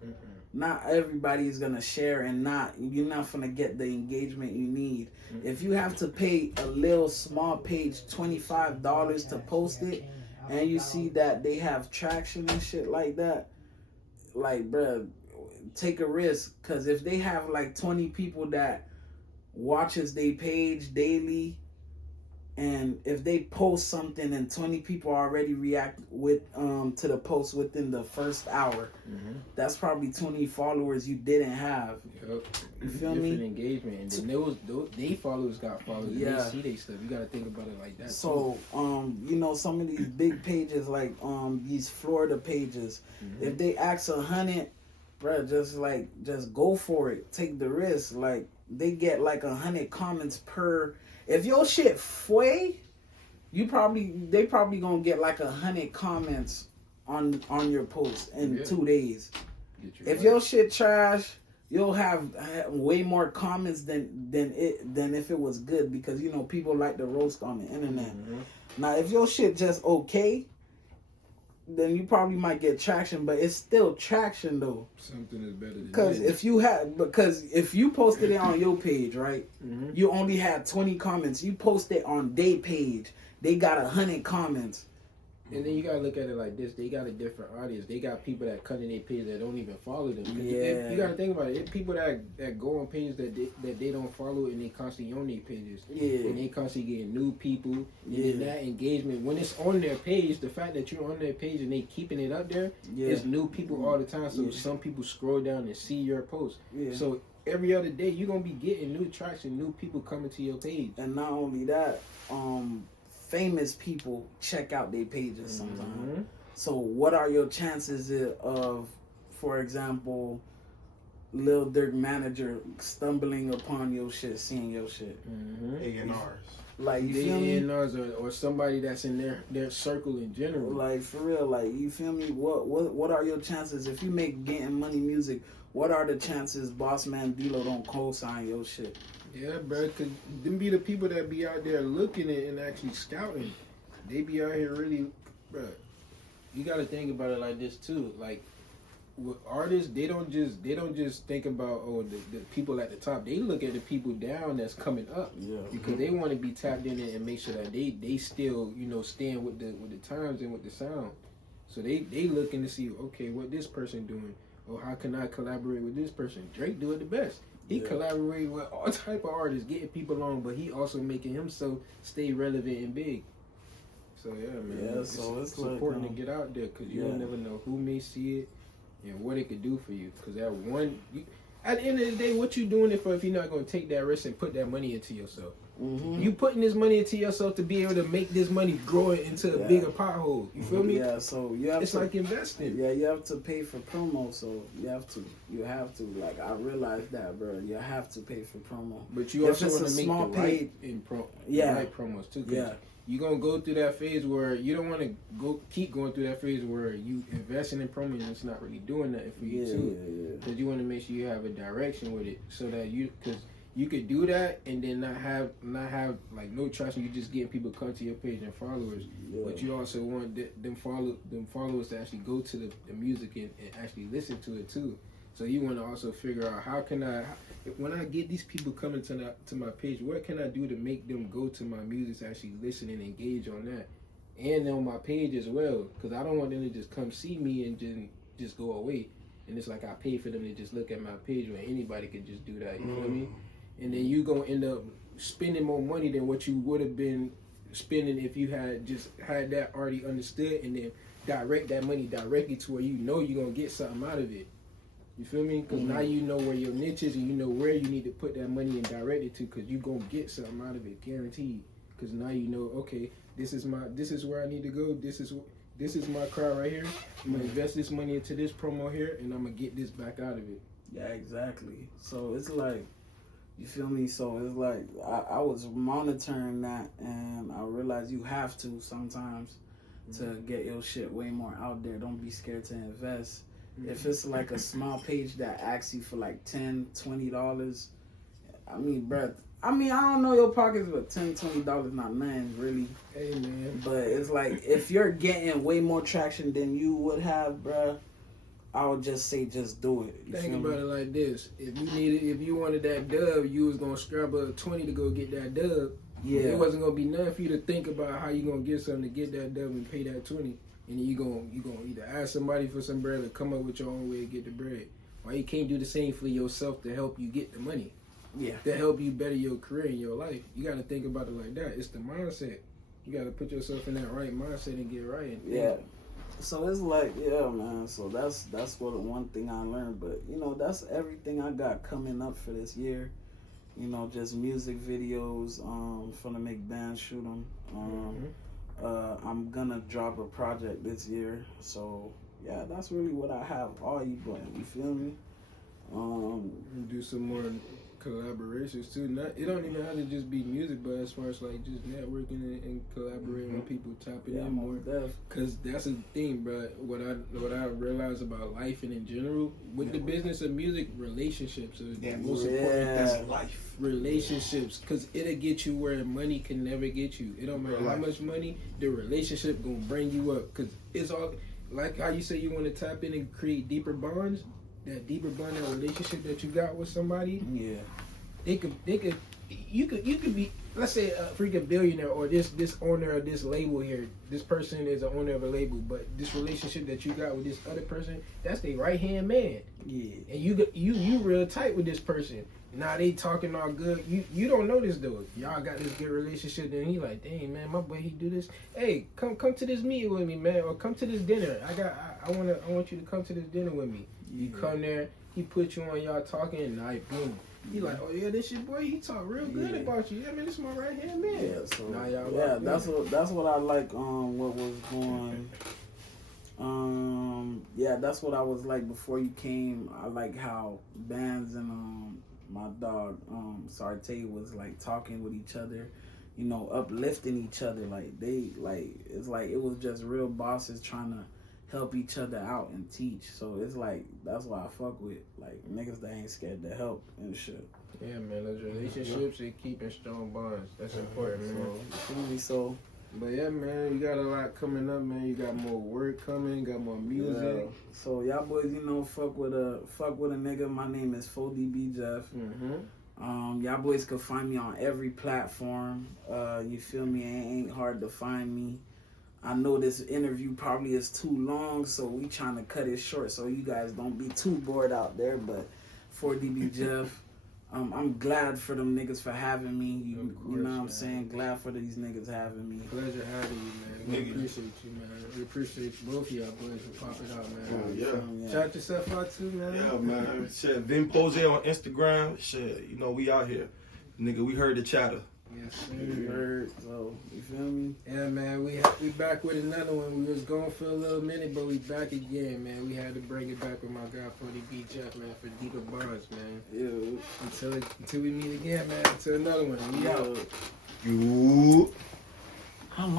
Not everybody is gonna share, and you're not gonna get the engagement you need. If you have to pay a little small page $25 to post it, and you see that they have traction and shit like that, like, bruh, take a risk. Because if they have like 20 people that watches their page daily, And if they post something and 20 people already react with to the post within the first hour, that's probably 20 followers you didn't have. Yep. You feel Different me? engagement, and then those they followers got followers. Yeah. They see they stuff. You gotta think about it like that. So, you know, some of these big pages, like these Florida pages, if they ask 100, bruh, just go for it. Take the risk. Like, they get like 100 comments per. If your shit fue, they probably gonna get like 100 comments on your post in 2 days. If your shit trash, you'll have way more comments than if it was good, because you know people like to roast on the internet. Now, if your shit just okay, then you probably might get traction, but it's still traction though. Something is better than Because if you posted it on your page, right, you only had 20 comments. You post it on their page, they got 100 comments. And then you gotta look at it like this: they got a different audience. They got people that come in their page that don't even follow them. Yeah. You gotta think about it. It's people that go on pages that they don't follow, and they constantly on their pages. Yeah. And they constantly getting new people. And Yeah. then that engagement, when it's on their page, the fact that you're on their page and they keeping it up there, Yeah. it's new people all the time. So Yeah. some people scroll down and see your post. Yeah. So every other day you're gonna be getting new traction, new people coming to your page. And not only that, famous people check out their pages sometimes. So what are your chances of, for example, Lil Durk manager stumbling upon your shit, seeing your shit? A&Rs. Like, you They feel me? A&Rs or somebody that's in their circle in general. Like, for real, like, you feel me? What are your chances if you make getting money music? What are the chances Boss Man D-Lo don't co-sign your shit? Yeah, bro, cause them be the people that be out there looking at and actually scouting. They be out here really, bro. You got to think about it like this too. Like with artists, they don't just think about the people at the top. They look at the people down that's coming up. Yeah. Because they want to be tapped in and make sure that they still stand with the times and with the sound. So they looking to see, okay, what this person doing, or how can I collaborate with this person? Drake do it the best. He collaborate with all type of artists, getting people on, but he also making himself stay relevant and big. So yeah, man. Yeah, so it's like, important to get out there, because you don't never know who may see it and what it could do for you. Because at the end of the day, what you doing it for if you're not going to take that risk and put that money into yourself? You putting this money into yourself to be able to make this money grow it into a bigger pothole. You feel me? Yeah, so you have It's to, like investing. yeah, you have to pay for promo, so you have to, like, I realized that, bro, you have to pay for promo. But you If also it's want a to make small the right, the right promos too. 'Cause Yeah. you're going to go through that phase where you don't want to keep going through that phase where you investing in promo and it's not really doing nothing for you too. Because you want to make sure you have a direction with it, so that because you could do that and then not have like no traction. You just getting people come to your page and followers, but you also want them followers to actually go to the music and actually listen to it too. So you want to also figure out when I get these people coming to my page, what can I do to make them go to my music to actually listen and engage on that, and on my page as well? Because I don't want them to just come see me and just go away. And it's like I pay for them to just look at my page when anybody could just do that. You feel me? And then you gonna end up spending more money than what you would have been spending if you had just had that already understood, and then direct that money directly to where you know you're gonna get something out of it. You feel me? Because now you know where your niche is and you know where you need to put that money and direct it to, because you're gonna get something out of it, guaranteed. Because now you know, okay, this is where I need to go. This is my crowd right here. I'm gonna invest this money into this promo here, and I'm gonna get this back out of it. Yeah, exactly. So it's like, you feel me? So it's like, I was monitoring that, and I realized you have to sometimes to get your shit way more out there. Don't be scared to invest. If it's like a small page that asks you for like $10, $20, I mean, bruh, I don't know your pockets, but $10, $20 not nothing, really. Hey, man. But it's like, if you're getting way more traction than you would have, bruh, I would just say just do it. You Think feel me? about it like this: if you wanted that dub, you was gonna scrap up 20 to go get that dub. Yeah. It wasn't gonna be nothing for you to think about how you gonna get something to get that dub and pay that 20. And then you gonna either ask somebody for some bread or come up with your own way to get the bread. Why you can't do the same for yourself to help you get the money? Yeah. to help you better your career and your life. You got to think about it like that. It's the mindset. You got to put yourself in that right mindset and get right. And Yeah. So it's like, yeah, man. So that's what one thing I learned. But you know, that's everything I got coming up for this year. You know, just music videos. Finna make bands shoot them. I'm gonna drop a project this year. So yeah, that's really what I have. All you playing. You feel me? do some more collaborations too. It don't even have to just be music, but as far as like just networking and collaborating with people, tapping in more. Cause that's the thing, bro. What I realize about life and in general with the business of music, relationships are the most important. That's life. Relationships, cause it'll get you where money can never get you. It don't matter how much money, the relationship gonna bring you up. Cause it's all like how you say you want to tap in and create deeper bonds. That deeper bond, that relationship that you got with somebody. Yeah. You could be, let's say, a freaking billionaire or this owner of this label here. This person is the owner of a label, but this relationship that you got with this other person, that's their right hand man. Yeah. And you real tight with this person. Now they talking all good. You don't know this though. Y'all got this good relationship. Then he like, dang man, my boy he do this. Hey, come to this meeting with me, man, or come to this dinner. I want you to come to this dinner with me. You come there, he put you on, y'all talking, and boom. He like, oh yeah, this your boy. He talk real good about you. Yeah, man, this is my right hand man. Yeah, so now y'all that's what I like. What was going. That's what I was like before you came. I like how bands and my dog Sarte was like talking with each other, you know, uplifting each other. Like it's like it was just real bosses trying to help each other out and teach. So it's like that's why I fuck with like niggas that ain't scared to help and shit. Yeah, man, those relationships and keeping strong bonds. That's important, man. So but yeah, man, you got a lot coming up, man. You got more work coming, got more music. yeah. So y'all boys, you know, fuck with a nigga. My name is 4DB Jeff. Y'all boys can find me on every platform. You feel me? It ain't hard to find me. I know this interview probably is too long, so we trying to cut it short so you guys don't be too bored out there. But 4DB Jeff, I'm glad for them niggas for having me. You know what I'm saying? Glad for these niggas having me. Pleasure having you, man. We appreciate you, man. We appreciate both of y'all boys for popping out, man. Yeah. Shout yourself out too, man. Yeah, man. Shit, Vin Pose on Instagram. Shit, you know, we out here. Nigga, we heard the chatter. Yes, You sir. heard, so you feel me? Yeah, man, we back with another one. We was gone for a little minute, but we back again, man. We had to bring it back with my guy 4DB Jeff, man, for deeper bonds, man. Yeah. Until we meet again, man. Until another one. We out. You. How long?